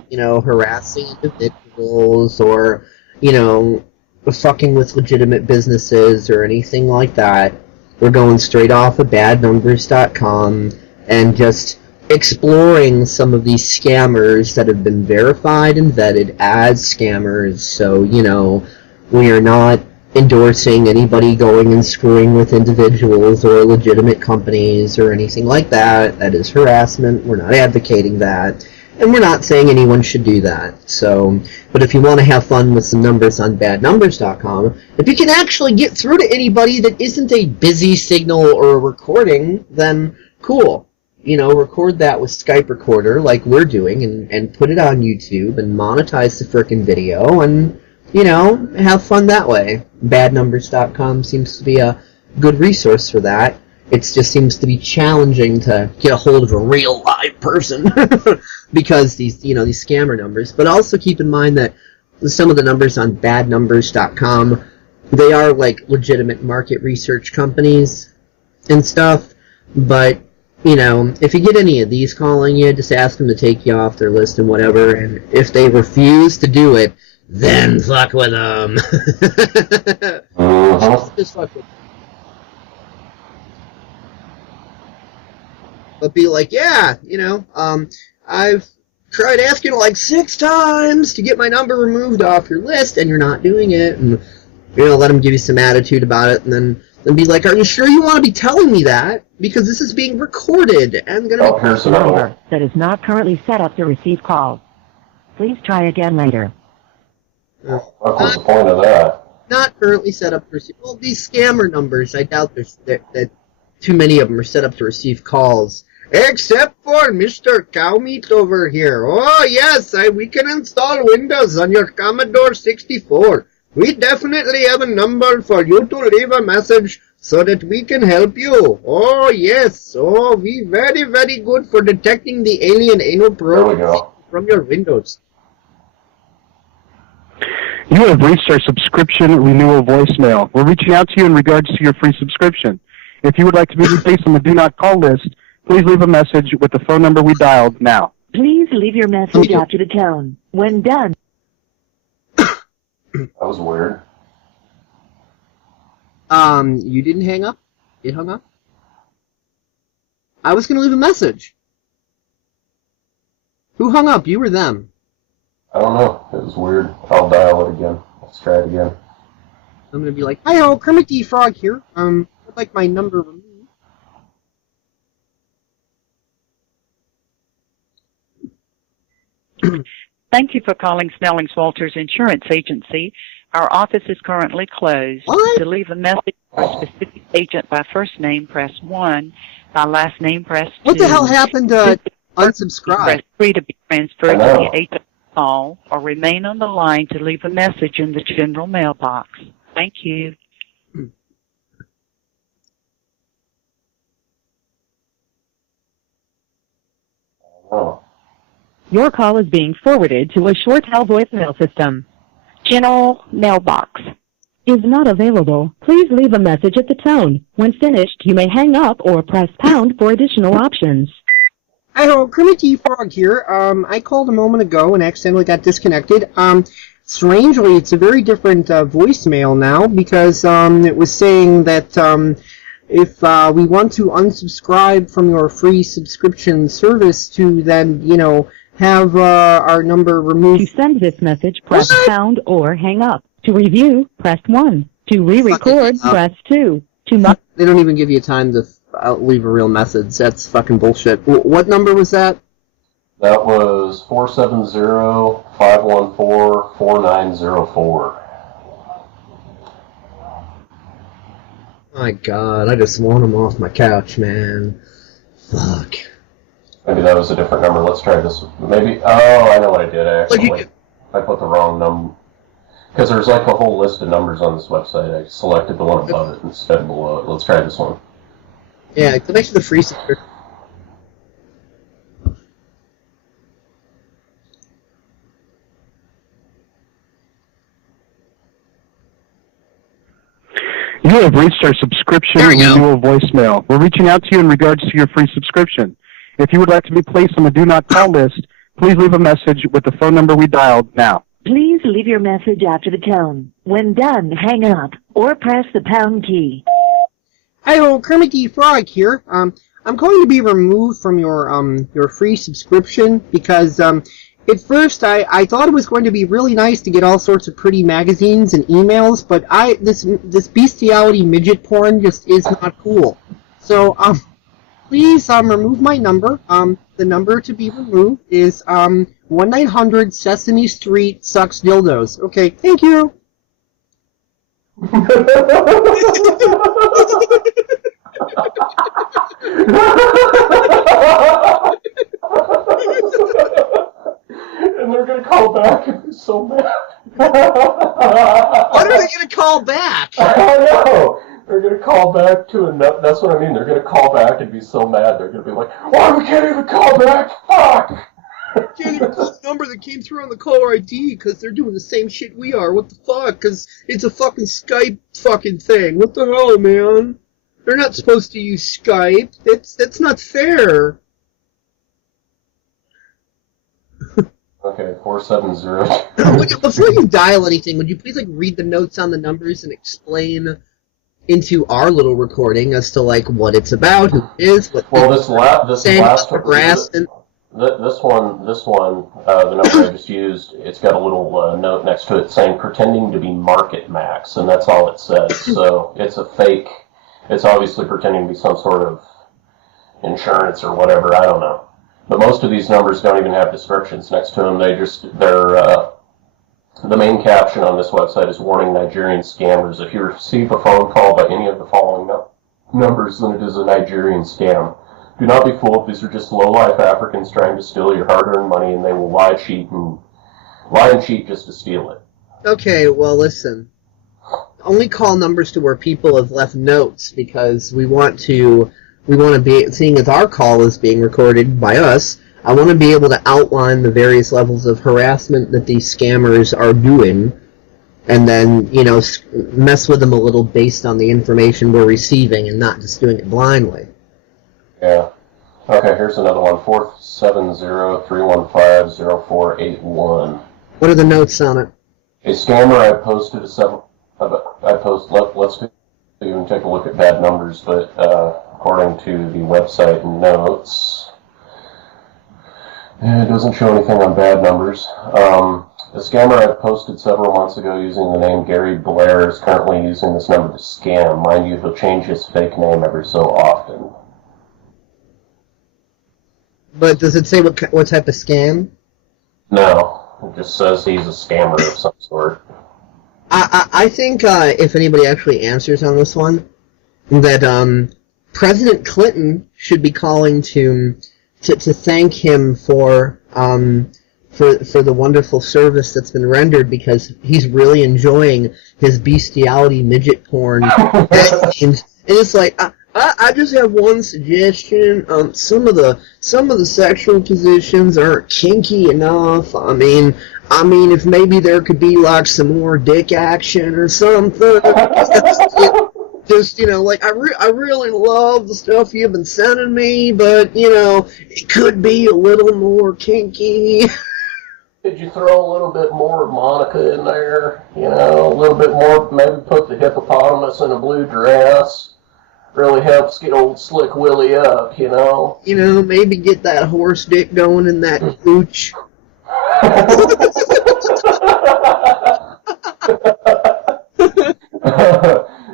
you know, harassing individuals or, you know, fucking with legitimate businesses or anything like that. We're going straight off of badnumbers.com and just exploring some of these scammers that have been verified and vetted as scammers. So, you know, we are not endorsing anybody going and screwing with individuals or legitimate companies or anything like that. That is harassment. We're not advocating that. And we're not saying anyone should do that. So, but if you want to have fun with some numbers on badnumbers.com, if you can actually get through to anybody that isn't a busy signal or a recording, then cool. You know, record that with Skype recorder like we're doing and put it on YouTube and monetize the frickin' video and, you know, have fun that way. Badnumbers.com seems to be a good resource for that. It just seems to be challenging to get a hold of a real live person because these, you know, these scammer numbers. But also keep in mind that some of the numbers on badnumbers.com, they are like legitimate market research companies and stuff. But, you know, if you get any of these calling you, just ask them to take you off their list and whatever. And if they refuse to do it, then fuck with them. Just fuck with them. But be like, yeah, you know, I've tried asking like 6 times to get my number removed off your list, and you're not doing it. And, you know, let them give you some attitude about it, and then be like, are you sure you want to be telling me that? Because this is being recorded and going to be... Here's the number that is not currently set up to receive calls. Please try again later. What was the point of that? Not currently set up to receive... Well, these scammer numbers, I doubt that too many of them are set up to receive calls. Except for Mr. Cowmeat over here. Oh, yes, we can install Windows on your Commodore 64. We definitely have a number for you to leave a message so that we can help you. Oh, yes. Oh, we very, very good for detecting the alien anal probe from your Windows. You have reached our subscription renewal voicemail. We're reaching out to you in regards to your free subscription. If you would like to be placed on the do not call list, please leave a message with the phone number we dialed now. Please leave your message after the tone. When done. That was weird. You didn't hang up? It hung up? I was gonna leave a message. Who hung up? You or them? I don't know. It was weird. I'll dial it again. Let's try it again. I'm gonna be like, hi-ho, Kermit the Frog here. I'd like my number removed. Thank you for calling Snelling's Walters Insurance Agency. Our office is currently closed. What? To leave a message for a specific agent by first name, press 1. By last name, press 2. What the hell happened to unsubscribe? Press 3 to be transferred to the agent call, or remain on the line to leave a message in the general mailbox. Thank you. Oh. Your call is being forwarded to a ShoreTel voicemail system. General mailbox is not available. Please leave a message at the tone. When finished, you may hang up or press pound for additional options. Hi-ho, Kermit the Frog here. I called a moment ago and accidentally got disconnected. Strangely, it's a very different voicemail now because it was saying that if we want to unsubscribe from your free subscription service to then, you know, have our number removed. To send this message, press pound or hang up. To review, press 1. To re-record, press 2. They don't even give you time to leave a real message. That's fucking bullshit. What number was that? That was 470-514-4904. My God, I just want him off my couch, man. Fuck. Maybe that was a different number. Let's try this. Maybe. Oh, I know what I did. I put the wrong number. Because there's like a whole list of numbers on this website. I selected the one above it instead of below it. Let's try this one. Yeah, go back to the free subscription. You have reached our subscription renewal voicemail. We're reaching out to you in regards to your free subscription. If you would like to be placed on the do not call list, please leave a message with the phone number we dialed now. Please leave your message after the tone. When done, hang up or press the pound key. Hi-ho, Kermit the Frog here. I'm going to be removed from your free subscription because at first I thought it was going to be really nice to get all sorts of pretty magazines and emails, but this bestiality midget porn just is not cool. So please remove my number. The number to be removed is 1-900 Sesame Street sucks dildos. Okay, thank you. And they're gonna call back and be so mad. What are they gonna call back? I don't know. They're gonna call back to another. That's what I mean. They're gonna call back and be so mad. They're gonna be like, "Why we can't even call back? Fuck!" Can't even call the number that came through on the caller ID because they're doing the same shit we are. What the fuck? Because it's a fucking Skype fucking thing. What the hell, man? They're not supposed to use Skype. That's not fair. Okay, 470. Before you dial anything, would you please read the notes on the numbers and explain into our little recording as to what it's about, who it is, what this last harassment. This one, the number I just used, it's got a little note next to it saying pretending to be Market Max, and that's all it says. So it's a fake. It's obviously pretending to be some sort of insurance or whatever. I don't know. But most of these numbers don't even have descriptions next to them. The main caption on this website is warning Nigerian scammers. If you receive a phone call by any of the following numbers, then it is a Nigerian scam. Do not be fooled. These are just low-life Africans trying to steal your hard-earned money, and they will lie and cheat just to steal it. Okay, well, listen. Only call numbers to where people have left notes because we want to be, seeing as our call is being recorded by us, I want to be able to outline the various levels of harassment that these scammers are doing and then, mess with them a little based on the information we're receiving and not just doing it blindly. Yeah. Okay, here's another one, 470-315-0481. What are the notes on it? A scammer I posted let's even take a look at bad numbers, but according to the website notes, it doesn't show anything on bad numbers. A scammer I posted several months ago using the name Gary Blair is currently using this number to scam. Mind you, he'll change his fake name every so often. But does it say what type of scam? No, it just says he's a scammer of some sort. I think if anybody actually answers on this one, that President Clinton should be calling to thank him for the wonderful service that's been rendered, because he's really enjoying his bestiality midget porn. And it's like, I just have one suggestion. Some of the sexual positions aren't kinky enough. I mean, if maybe there could be like some more dick action or something. Just, like, I really love the stuff you've been sending me, but, it could be a little more kinky. Could you throw a little bit more of Monica in there? A little bit more, maybe put the hippopotamus in a blue dress. Really helps get old Slick Willie up, Maybe get that horse dick going in that cooch.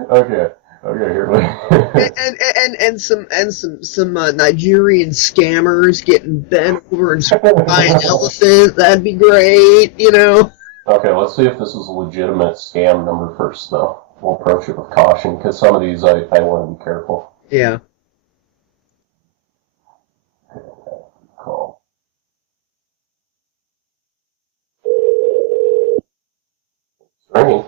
Okay, here we and some Nigerian scammers getting bent over and struck by an elephant. That'd be great, Okay, let's see if this is a legitimate scam number first, though. We'll approach it with caution, because some of these I want to be careful. Yeah. Okay, call. It's ringing.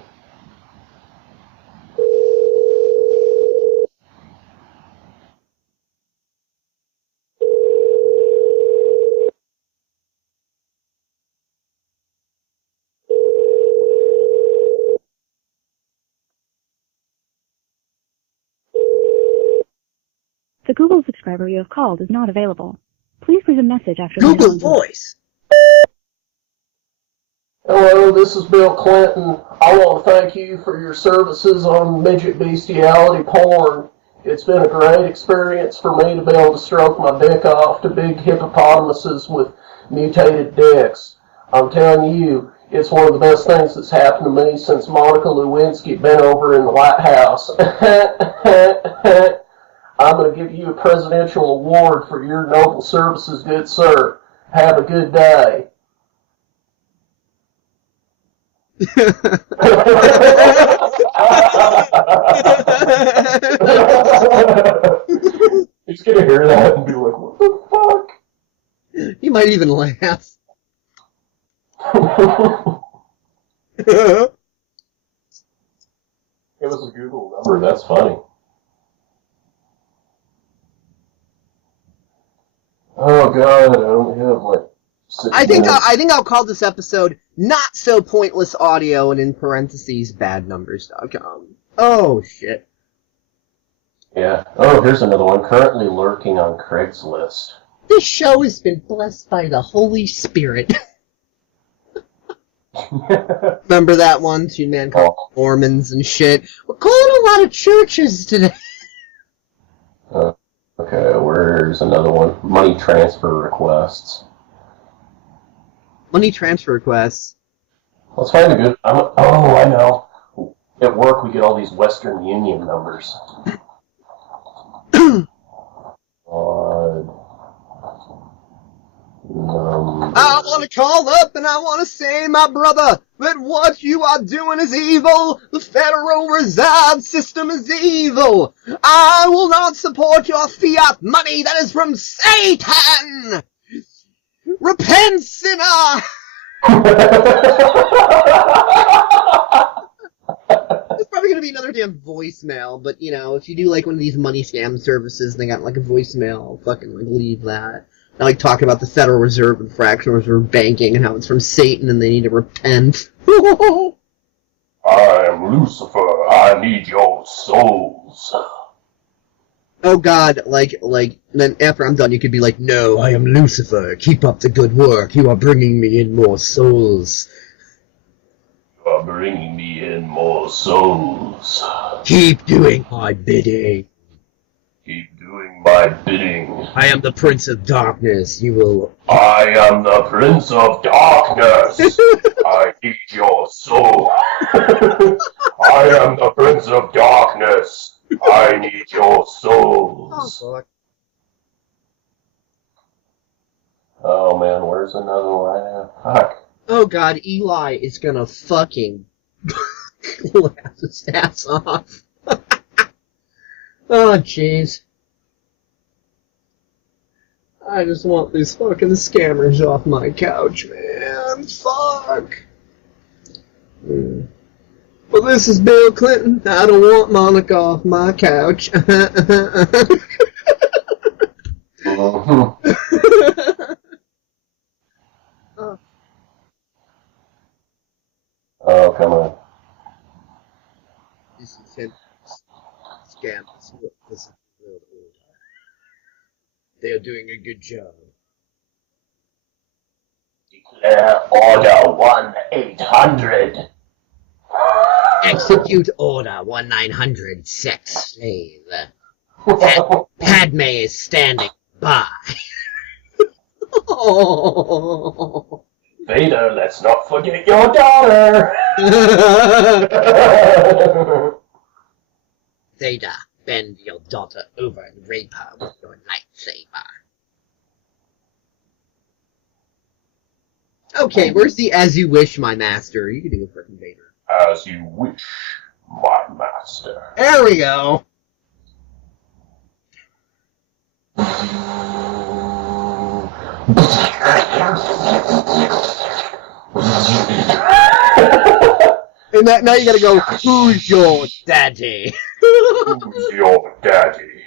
The Google subscriber you have called is not available. Please leave a message after Google Voice. Hello, this is Bill Clinton. I want to thank you for your services on midget bestiality porn. It's been a great experience for me to be able to stroke my dick off to big hippopotamuses with mutated dicks. I'm telling you, it's one of the best things that's happened to me since Monica Lewinsky been over in the White House. I'm going to give you a presidential award for your noble services, good sir. Have a good day. He's going to hear that and be like, what the fuck? You might even laugh. It was a Google number, that's funny. Oh god, I don't have like 6 minutes. I think I'll call this episode Not So Pointless Audio and in parentheses badnumbers.com. Oh shit. Yeah. Oh, here's another one. Currently lurking on Craigslist. This show has been blessed by the Holy Spirit. Remember that one? Two men called Mormons and shit. We're calling a lot of churches today. Okay, where's another one? Money transfer requests. Money transfer requests? Let's find a good... Oh, I know. At work, we get all these Western Union numbers. I want to call up and I want to say, my brother, that what you are doing is evil. The Federal Reserve System is evil. I will not support your fiat money that is from Satan. Repent, sinner. It's probably going to be another damn voicemail, but, if you do, like, one of these money scam services and they got, like, a voicemail, I'll fucking, like, leave that. I like talking about the Federal Reserve and fractional reserve banking and how it's from Satan and they need to repent. Alright, Lucifer. I need your souls. Oh God, like, then after I'm done, you could be like, no, I am Lucifer. Keep up the good work. You are bringing me in more souls. You are bringing me in more souls. Keep doing my bidding. Keep doing my bidding. I am the Prince of Darkness. You will... I am the Prince of Darkness. I need your soul. I am the Prince of Darkness. I need your souls. Oh, fuck. Oh man, where's another one? Fuck. Oh God, Eli is gonna fucking laugh his ass off. Oh jeez. I just want these fucking scammers off my couch, man. Fuck. Well, this is Bill Clinton. I don't want Monica off my couch. Oh, come on. This is him. Scam. This is the world order. They are doing a good job. Declare Order 1-800. Execute Order 1900, sex slave. Padme is standing by. Oh. Vader, let's not forget your daughter. Vader, bend your daughter over and rape her with your lightsaber. Okay, where's the as you wish, my master? You can do a frickin' Vader. As you wish, my master. There we go. And that now you gotta go, who's your daddy? Who's your daddy?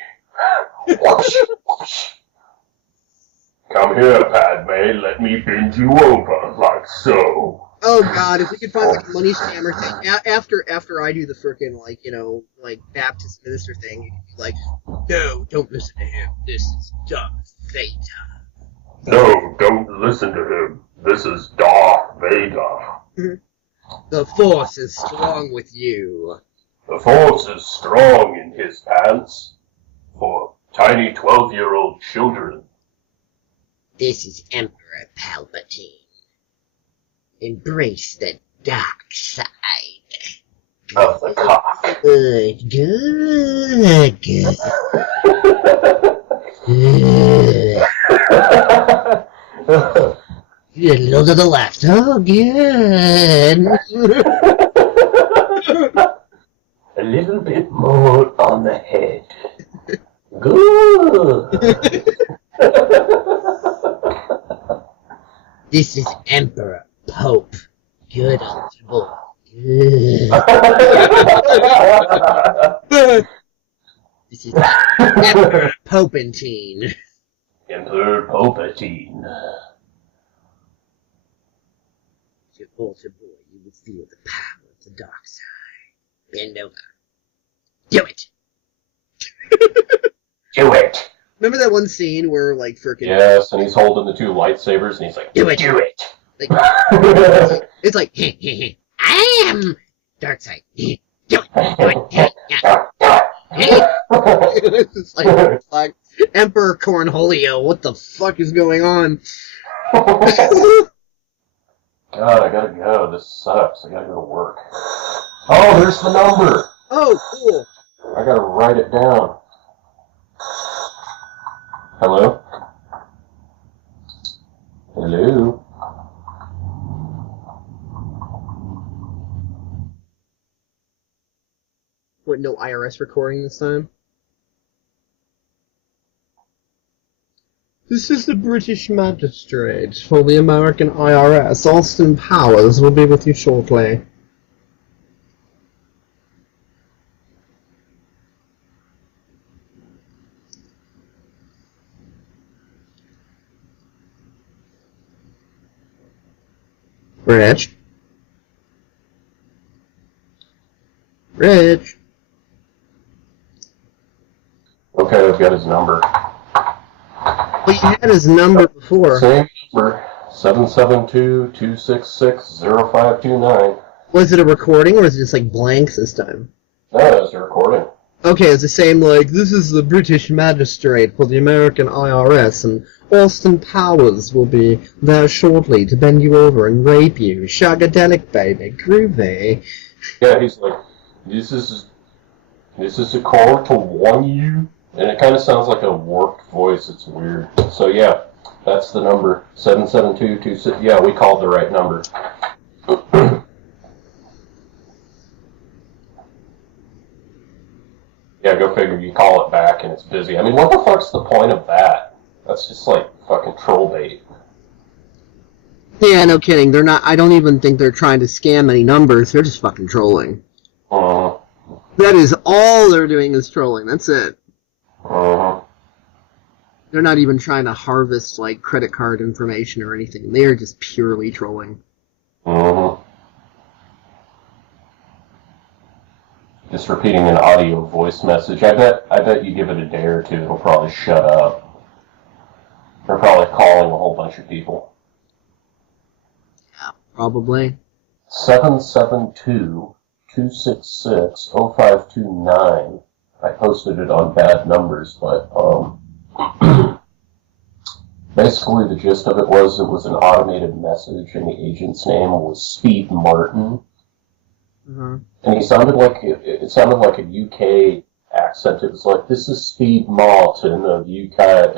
Come here, Padme, let me bend you over, like so. Oh God, if we could find like a money scammer thing, after I do the frickin' like, you know, like Baptist minister thing, you could be like, no, don't listen to him, this is Darth Vader. No, don't listen to him, this is Darth Vader. The Force is strong with you. The Force is strong in his pants for tiny 12-year-old children. This is Emperor Palpatine. Embrace the dark side. Of the cock. Good, good, good. Good, a little to the left. Oh, good. A little bit more on the head. Good. This is Emperor Pope. Good old boy. Good. This is Emperor Popentine. Emperor Popatine. Your altar boy, you will feel the power of the dark side. Bend over. Do it! Do it! Remember that one scene where, like, frickin'... Yes, and he's holding the two lightsabers, and he's like, Do it! Do it! Like, it's like, I am dark side. Do it! It's just like, Emperor Cornholio, what the fuck is going on? God, I gotta go. This sucks. I gotta go to work. Oh, there's the number! Oh, cool. I gotta write it down. Hello? Hello? What, no IRS recording this time? This is the British magistrate for the American IRS. Austin Powers will be with you shortly. Rich? Rich. Okay, I've got his number. Well, you had his number before. Same number, 772-266-0529. Was it a recording, or was it just like blanks this time? No, it was a recording. Okay, it's the same, like, this is the British magistrate for the American IRS, and Austin Powers will be there shortly to bend you over and rape you. Shagadelic, baby. Groovy. Yeah, he's like, this is a call to warn you. And it kind of sounds like a warped voice. It's weird. So, yeah, that's the number. 772-26. Yeah, we called the right number. Yeah, go figure. You call it back and it's busy. I mean, what the fuck's the point of that? That's just like fucking troll bait. Yeah, no kidding. They're not. I don't even think they're trying to scam any numbers. They're just fucking trolling. That is all they're doing is trolling. That's it. They're not even trying to harvest like credit card information or anything. They are just purely trolling. Just repeating an audio voice message. I bet you give it a day or two, it'll probably shut up. They're probably calling a whole bunch of people. Yeah, probably. 772-266-0529. I posted it on Bad Numbers, but basically the gist of it was an automated message, and the agent's name was Speed Martin. And he sounded like it sounded like a UK accent. It was like, this is Speed Martin of UK,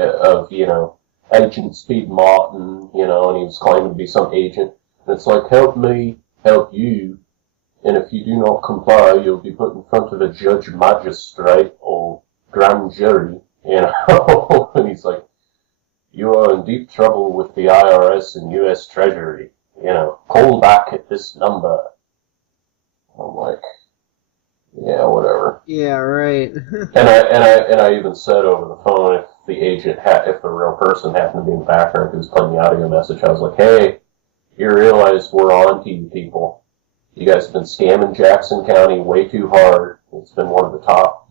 Agent Speed Martin, and he was claiming to be some agent. And it's like, help me, help you, and if you do not comply, you'll be put in front of a judge, magistrate, or grand jury, and he's like, you are in deep trouble with the IRS and U.S. Treasury, call back at this number. I'm like, yeah, whatever. Yeah, right. and I even said over the phone, if the real person happened to be in the background who was playing the audio message, I was like, hey, you realize we're on to you people. You guys have been scamming Jackson County way too hard. It's been one of the top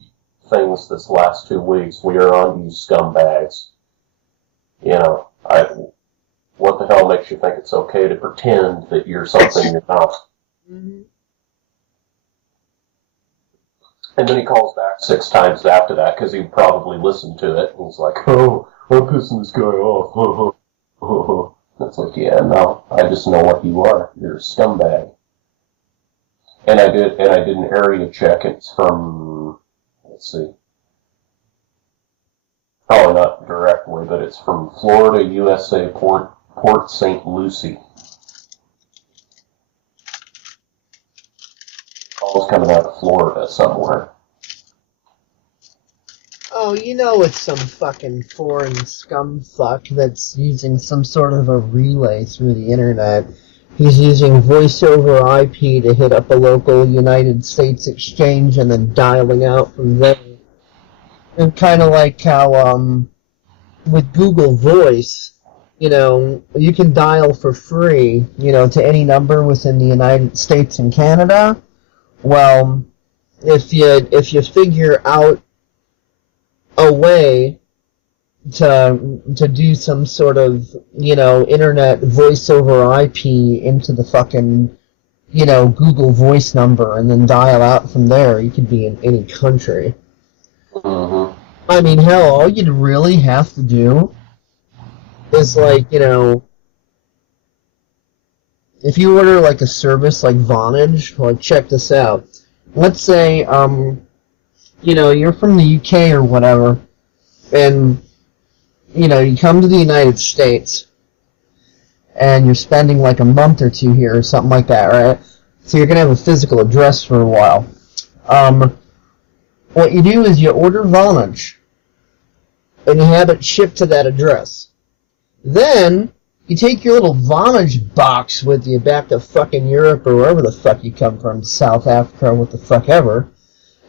things this last 2 weeks. We are on to you scumbags. What the hell makes you think it's okay to pretend that you're something you're not? And then he calls back 6 times after that, because he probably listened to it, and he's like, oh, I'm pissing this guy off. It's like, yeah, no, I just know what you are. You're a scumbag. And I did an area check. It's from, let's see, probably not directly, but it's from Florida, USA, Port St. Lucie. Call's coming out of Florida somewhere. Oh, it's some fucking foreign scumfuck that's using some sort of a relay through the internet. He's using voice over IP to hit up a local United States exchange and then dialing out from there. And kind of like how, with Google Voice, you can dial for free, to any number within the United States and Canada. Well, if you figure out a way to do some sort of, internet voice over IP into the fucking, Google Voice number and then dial out from there, you could be in any country. I mean, hell, all you'd really have to do is, like, if you order, like, a service like Vonage, like, check this out. Let's say, you're from the UK or whatever, and, you come to the United States, and you're spending, like, a month or two here or something like that, right? So you're going to have a physical address for a while. What you do is you order Vonage, and you have it shipped to that address. Then, you take your little Vonage box with you back to fucking Europe or wherever the fuck you come from, South Africa or what the fuck ever,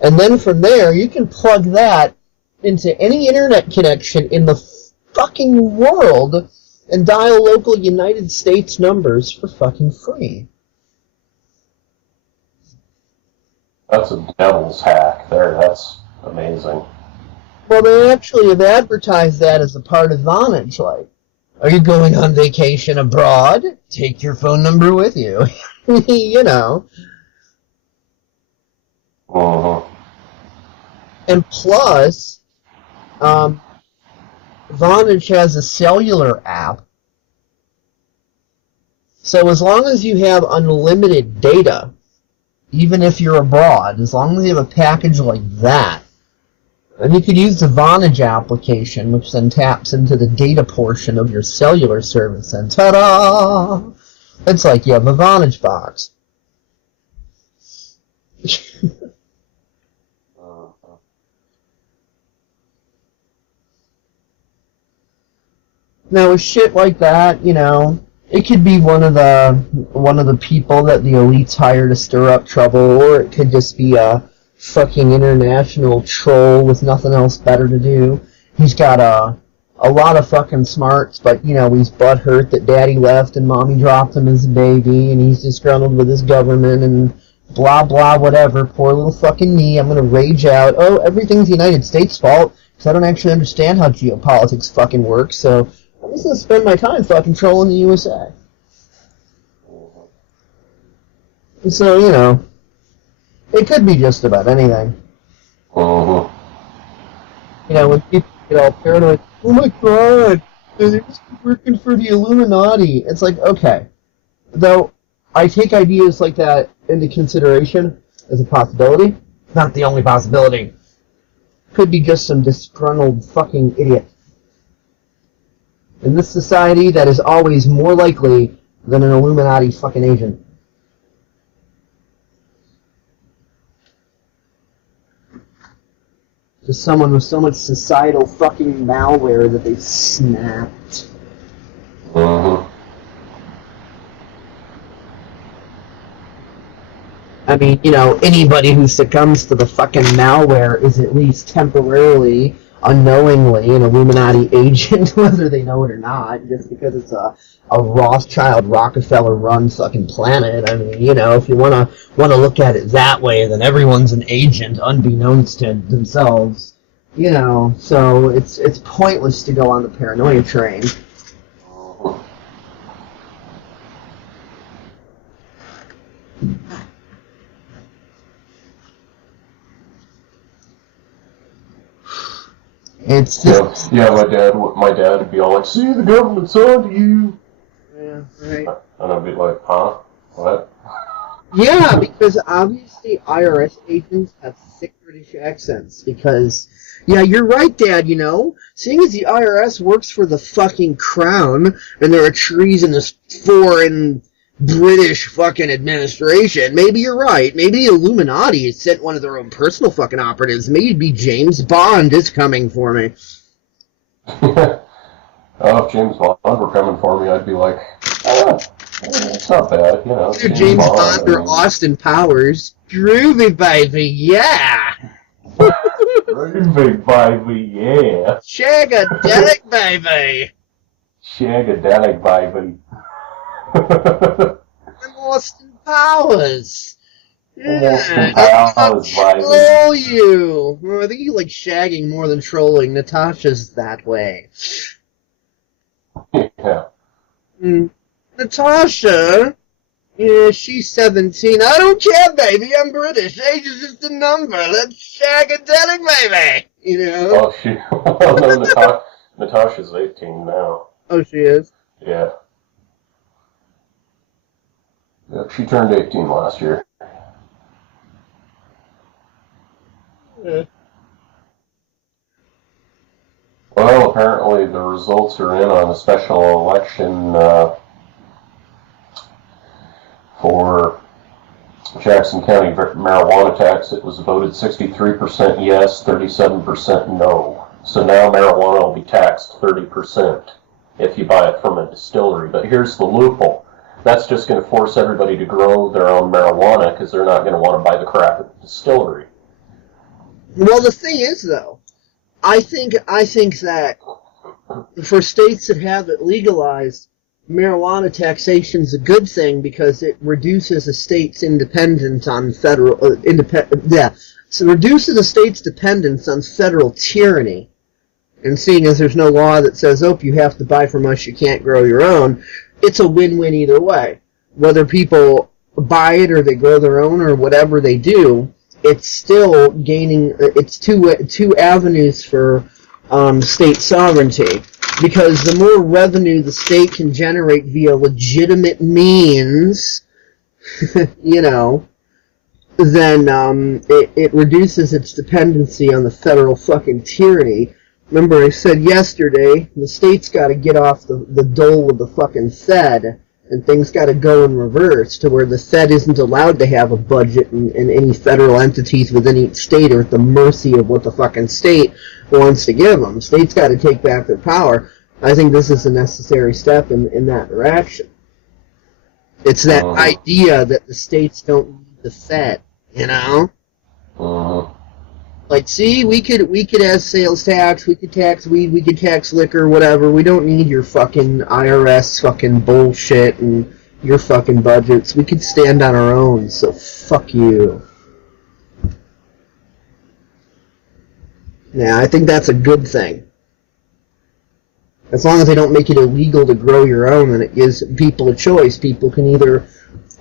and then from there, you can plug that into any internet connection in the fucking world and dial local United States numbers for fucking free. That's a devil's hack there. That's amazing. Well, they actually have advertised that as a part of Vonage. Like, are you going on vacation abroad? Take your phone number with you. You know. Uh-huh. And plus, Vonage has a cellular app. So as long as you have unlimited data, even if you're abroad, as long as you have a package like that, then you could use the Vonage application, which then taps into the data portion of your cellular service, and ta-da! It's like you have a Vonage box. Now, with shit like that, you know, it could be one of the people that the elites hire to stir up trouble, or it could just be a fucking international troll with nothing else better to do. He's got a lot of fucking smarts, but, you know, he's butthurt that daddy left and mommy dropped him as a baby, and he's disgruntled with his government, and blah, blah, whatever. Poor little fucking me. I'm gonna rage out. Oh, everything's the United States' fault, because I don't actually understand how geopolitics fucking works, so I'm just gonna spend my time fucking trolling the USA. So, you know, it could be just about anything. Uh-huh. You know, when people get all paranoid, oh my god, they're just working for the Illuminati. It's like, okay. Though, I take ideas like that into consideration as a possibility. Not the only possibility. Could be just some disgruntled fucking idiot. In this society, that is always more likely than an Illuminati fucking agent. Just someone with so much societal fucking malware that they've snapped. Uh-huh. I mean, you know, anybody who succumbs to the fucking malware is at least temporarily, unknowingly, an Illuminati agent, whether they know it or not, just because it's a Rothschild, Rockefeller-run fucking planet. I mean, you know, if you wanna look at it that way, then everyone's an agent, unbeknownst to themselves. You know, so it's pointless to go on the paranoia train. It's just... Yeah, my dad would be all like, see, the government's on to you. Yeah, right. And I'd be like, huh? What? Yeah, because obviously IRS agents have thick British accents, because... Yeah, you're right, Dad, you know? Seeing as the IRS works for the fucking crown, and there are trees in this foreign British fucking administration, maybe you're right. Maybe the Illuminati has sent one of their own personal fucking operatives. Maybe James Bond is coming for me. Oh, if James Bond were coming for me, I'd be like, it's not bad, you know. Either James Bond or Austin Powers. Groovy, baby, yeah! Groovy, baby, yeah! Shagadelic, baby! Shagadelic, baby. I'm Austin Powers. Austin Yeah, Powers, baby. troll you. Oh, I think you like shagging more than trolling. Natasha's that way. Yeah. Natasha? Yeah, she's 17. I don't care, baby. I'm British. Age is just a number. Let's shagadelic, baby. You know? Oh, no, Natasha's 18 now. Oh, she is? Yeah. Yeah, she turned 18 last year. Yeah. Well, apparently the results are in on a special election for Jackson County marijuana tax. It was voted 63% yes, 37% no. So now marijuana will be taxed 30% if you buy it from a distillery. But here's the loophole. That's just going to force everybody to grow their own marijuana because they're not going to want to buy the crap at the distillery. Well, the thing is, though, I think that for states that have it legalized, marijuana taxation is a good thing because it reduces a state's independence on federal so it reduces a state's dependence on federal tyranny. And seeing as there's no law that says, oh, you have to buy from us, you can't grow your own, it's a win-win either way. Whether people buy it or they grow their own or whatever they do, it's still gaining, it's two avenues for state sovereignty. Because the more revenue the state can generate via legitimate means, you know, then it reduces its dependency on the federal fucking tyranny. Remember I said yesterday, the state's got to get off the dole of the fucking Fed, and things got to go in reverse to where the Fed isn't allowed to have a budget, and any federal entities within each state are at the mercy of what the fucking state wants to give them. States got to take back their power. I think this is a necessary step in that direction. It's that idea that the states don't need the Fed, you know? Like, see, we could have sales tax, we could tax weed, we could tax liquor, whatever. We don't need your fucking IRS fucking bullshit and your fucking budgets. We could stand on our own, so fuck you. Yeah, I think that's a good thing. As long as they don't make it illegal to grow your own, then it gives people a choice. People can either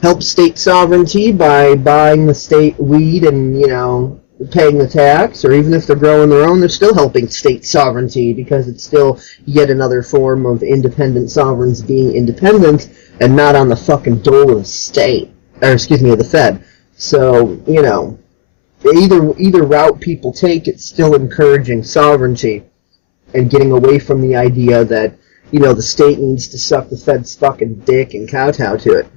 help state sovereignty by buying the state weed and, you know, paying the tax, or even if they're growing their own, they're still helping state sovereignty because it's still yet another form of independent sovereigns being independent and not on the fucking dole of the state, or excuse me, of the Fed. So, you know, either route people take, it's still encouraging sovereignty and getting away from the idea that, you know, the state needs to suck the Fed's fucking dick and kowtow to it.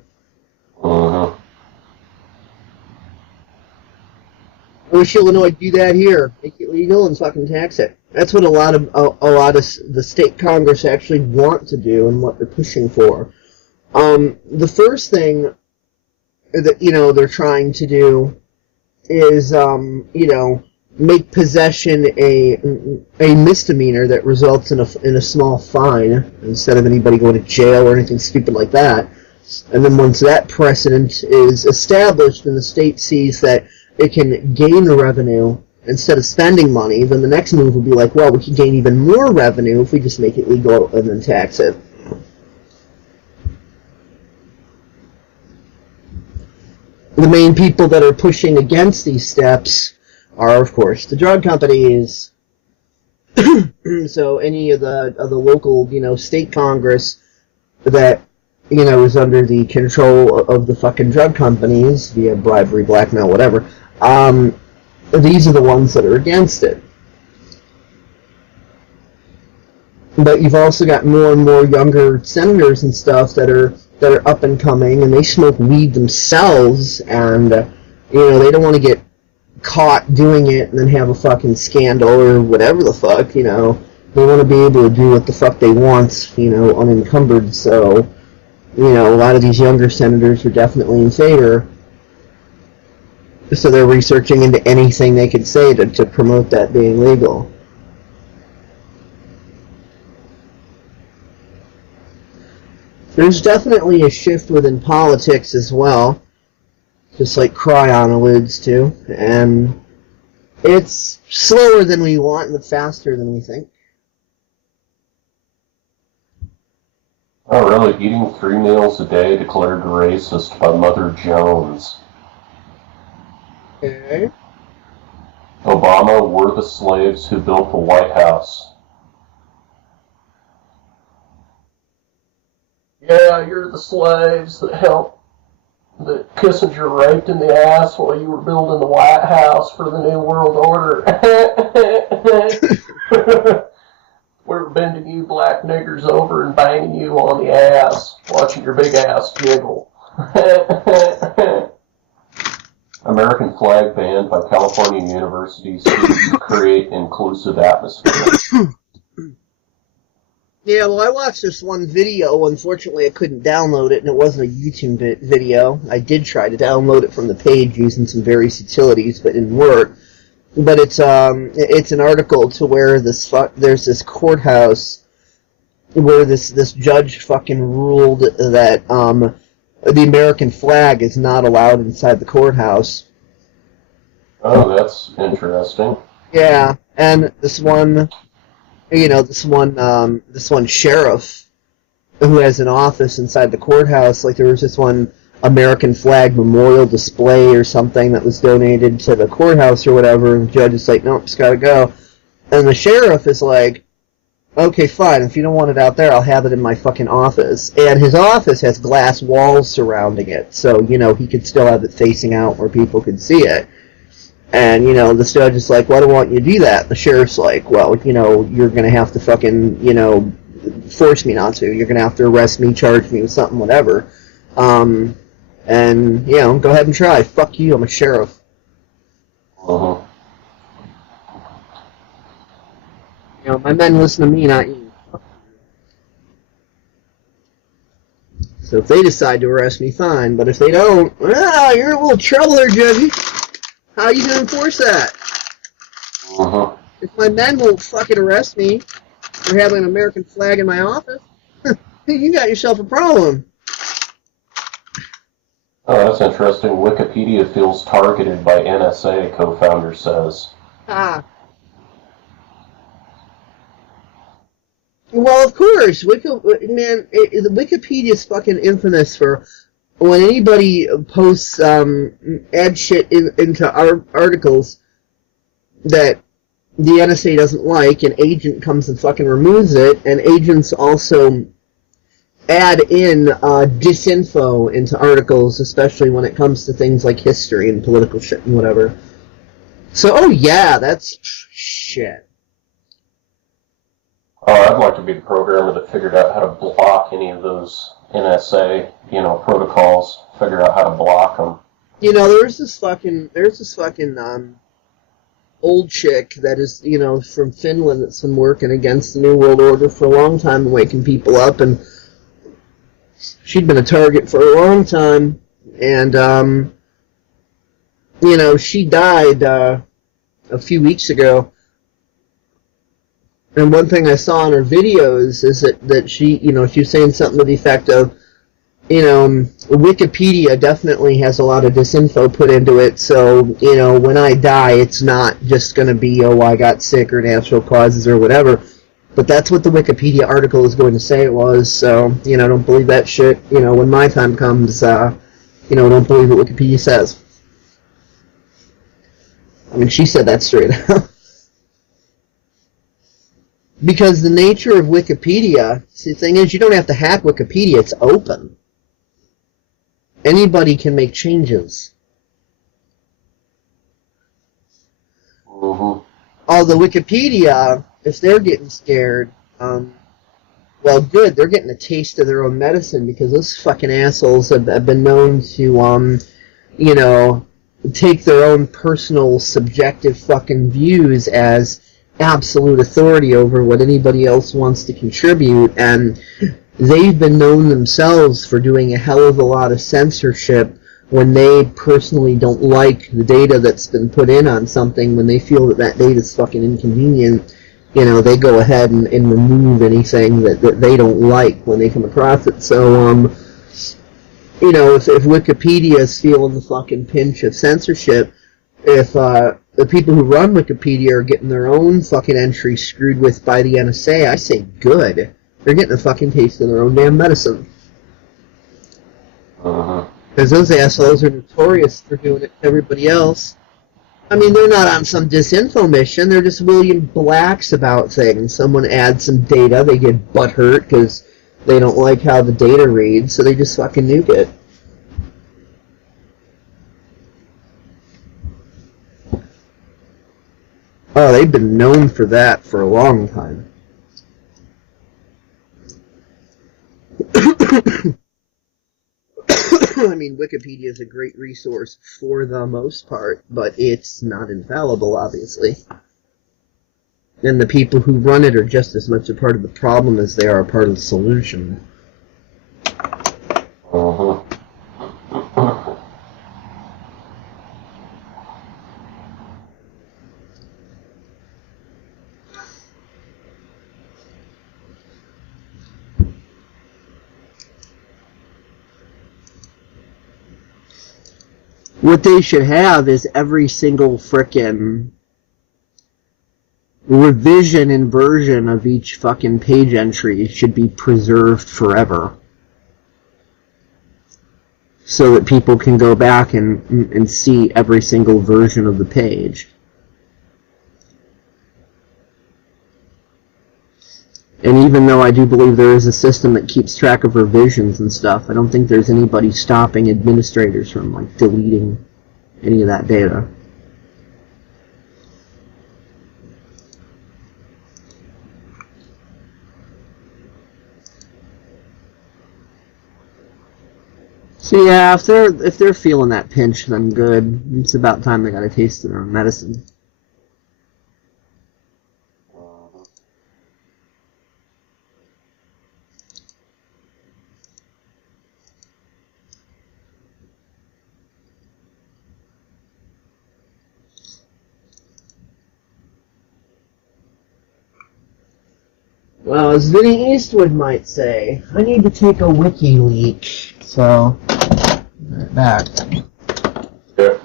I wish Illinois would do that here. Make it legal and fucking tax it. That's what a lot of the state Congress actually want to do and what they're pushing for. The first thing that, you know, they're trying to do is, you know, make possession a misdemeanor that results in a small fine instead of anybody going to jail or anything stupid like that. And then once that precedent is established and the state sees that it can gain revenue instead of spending money, then the next move will be like, well, we can gain even more revenue if we just make it legal and then tax it. The main people that are pushing against these steps are, of course, the drug companies. So any of the local, you know, state Congress that, you know, is under the control of the fucking drug companies via bribery, blackmail, whatever, these are the ones that are against it. But you've also got more and more younger senators and stuff that are up and coming, and they smoke weed themselves, and you know, they don't want to get caught doing it and then have a fucking scandal or whatever the fuck, you know. They want to be able to do what the fuck they want, you know, unencumbered. So, you know, a lot of these younger senators are definitely in favor. So they're researching into anything they could say to promote that being legal. There's definitely a shift within politics as well, just like Cryon alludes to, and it's slower than we want but faster than we think. Oh, really? Eating 3 meals a day declared racist by Mother Jones. Okay. Obama, we're the slaves who built the White House. Yeah, you're the slaves that Kissinger raped in the ass while you were building the White House for the New World Order. We're bending you black niggers over and banging you on the ass, watching your big ass jiggle. American flag banned by California universities to create inclusive atmosphere. Yeah, well, I watched this one video. Unfortunately, I couldn't download it, and it wasn't a YouTube video. I did try to download it from the page using some various utilities, but it didn't work. But it's an article to where there's this courthouse where this judge fucking ruled that the American flag is not allowed inside the courthouse. Oh, that's interesting. Yeah, and this one sheriff who has an office inside the courthouse, like there was this one American flag memorial display or something that was donated to the courthouse or whatever, and the judge is like, nope, it's gotta go. And the sheriff is like, okay, fine, if you don't want it out there, I'll have it in my fucking office. And his office has glass walls surrounding it, so, he could still have it facing out where people could see it. And, the judge is like, well, I don't want you to do that. The sheriff's like, well, you're gonna have to fucking, force me not to. You're gonna have to arrest me, charge me with something, whatever. And, go ahead and try. Fuck you, I'm a sheriff. Uh-huh. My men listen to me, not you. So if they decide to arrest me, fine. But if they don't, you're in a little trouble there, Judge. How are you going to enforce that? Uh-huh. If my men won't fucking arrest me for having an American flag in my office, you got yourself a problem. Oh, that's interesting. Wikipedia feels targeted by NSA, co-founder says. Ah. Well, of course. Wikipedia is fucking infamous for when anybody posts ad shit into our articles that the NSA doesn't like, an agent comes and fucking removes it, and agents also add in disinfo into articles, especially when it comes to things like history and political shit and whatever. So, oh yeah, that's shit. Oh, I'd like to be the programmer that figured out how to block any of those NSA, protocols. Figure out how to block them. There's this fucking old chick that is, from Finland that's been working against the New World Order for a long time and waking people up, and she'd been a target for a long time, and, she died a few weeks ago. And one thing I saw in her videos is that she, she was saying something to the effect of, Wikipedia definitely has a lot of disinfo put into it, so, when I die, it's not just going to be, oh, I got sick or natural causes or whatever. But that's what the Wikipedia article is going to say it was, so, don't believe that shit. When my time comes, don't believe what Wikipedia says. I mean, she said that straight up. Because the nature of Wikipedia, see, the thing is, you don't have to hack Wikipedia, it's open. Anybody can make changes. Mm-hmm. Although Wikipedia, if they're getting scared, well, good, they're getting a taste of their own medicine, because those fucking assholes have been known to, take their own personal, subjective fucking views as absolute authority over what anybody else wants to contribute, and they've been known themselves for doing a hell of a lot of censorship when they personally don't like the data that's been put in on something. When they feel that data is fucking inconvenient, they go ahead and remove anything that they don't like when they come across it. So, if Wikipedia is feeling the fucking pinch of censorship, if the people who run Wikipedia are getting their own fucking entry screwed with by the NSA, I say good. They're getting a fucking taste of their own damn medicine. Uh-huh. Because those assholes are notorious for doing it to everybody else. I mean, they're not on some disinfo mission, they're just William Blacks about things. Someone adds some data, they get butthurt because they don't like how the data reads, so they just fucking nuke it. Oh, they've been known for that for a long time. I mean, Wikipedia is a great resource for the most part, but it's not infallible, obviously. And the people who run it are just as much a part of the problem as they are a part of the solution. Uh-huh. What they should have is every single frickin' revision and version of each fucking page entry should be preserved forever. So that people can go back and see every single version of the page. And even though I do believe there is a system that keeps track of revisions and stuff, I don't think there's anybody stopping administrators from, like, deleting any of that data. So yeah, if they're feeling that pinch, then good. It's about time they got a taste of their own medicine. Well, as Vinny Eastwood might say, I need to take a wiki leak. So, right back. Yeah.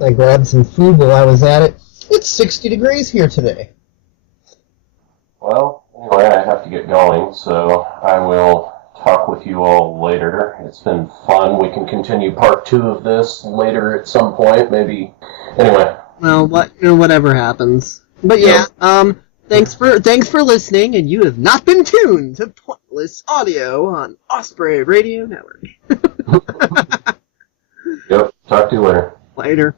I grabbed some food while I was at it. It's 60 degrees here today. Well, anyway, I have to get going, so I will talk with you all later. It's been fun. We can continue part 2 of this later at some point, maybe. Anyway. Well, whatever happens. But yeah, thanks for listening, and you have not been tuned to Pointless Audio on Osprey Radio Network. Yep, talk to you later. Later.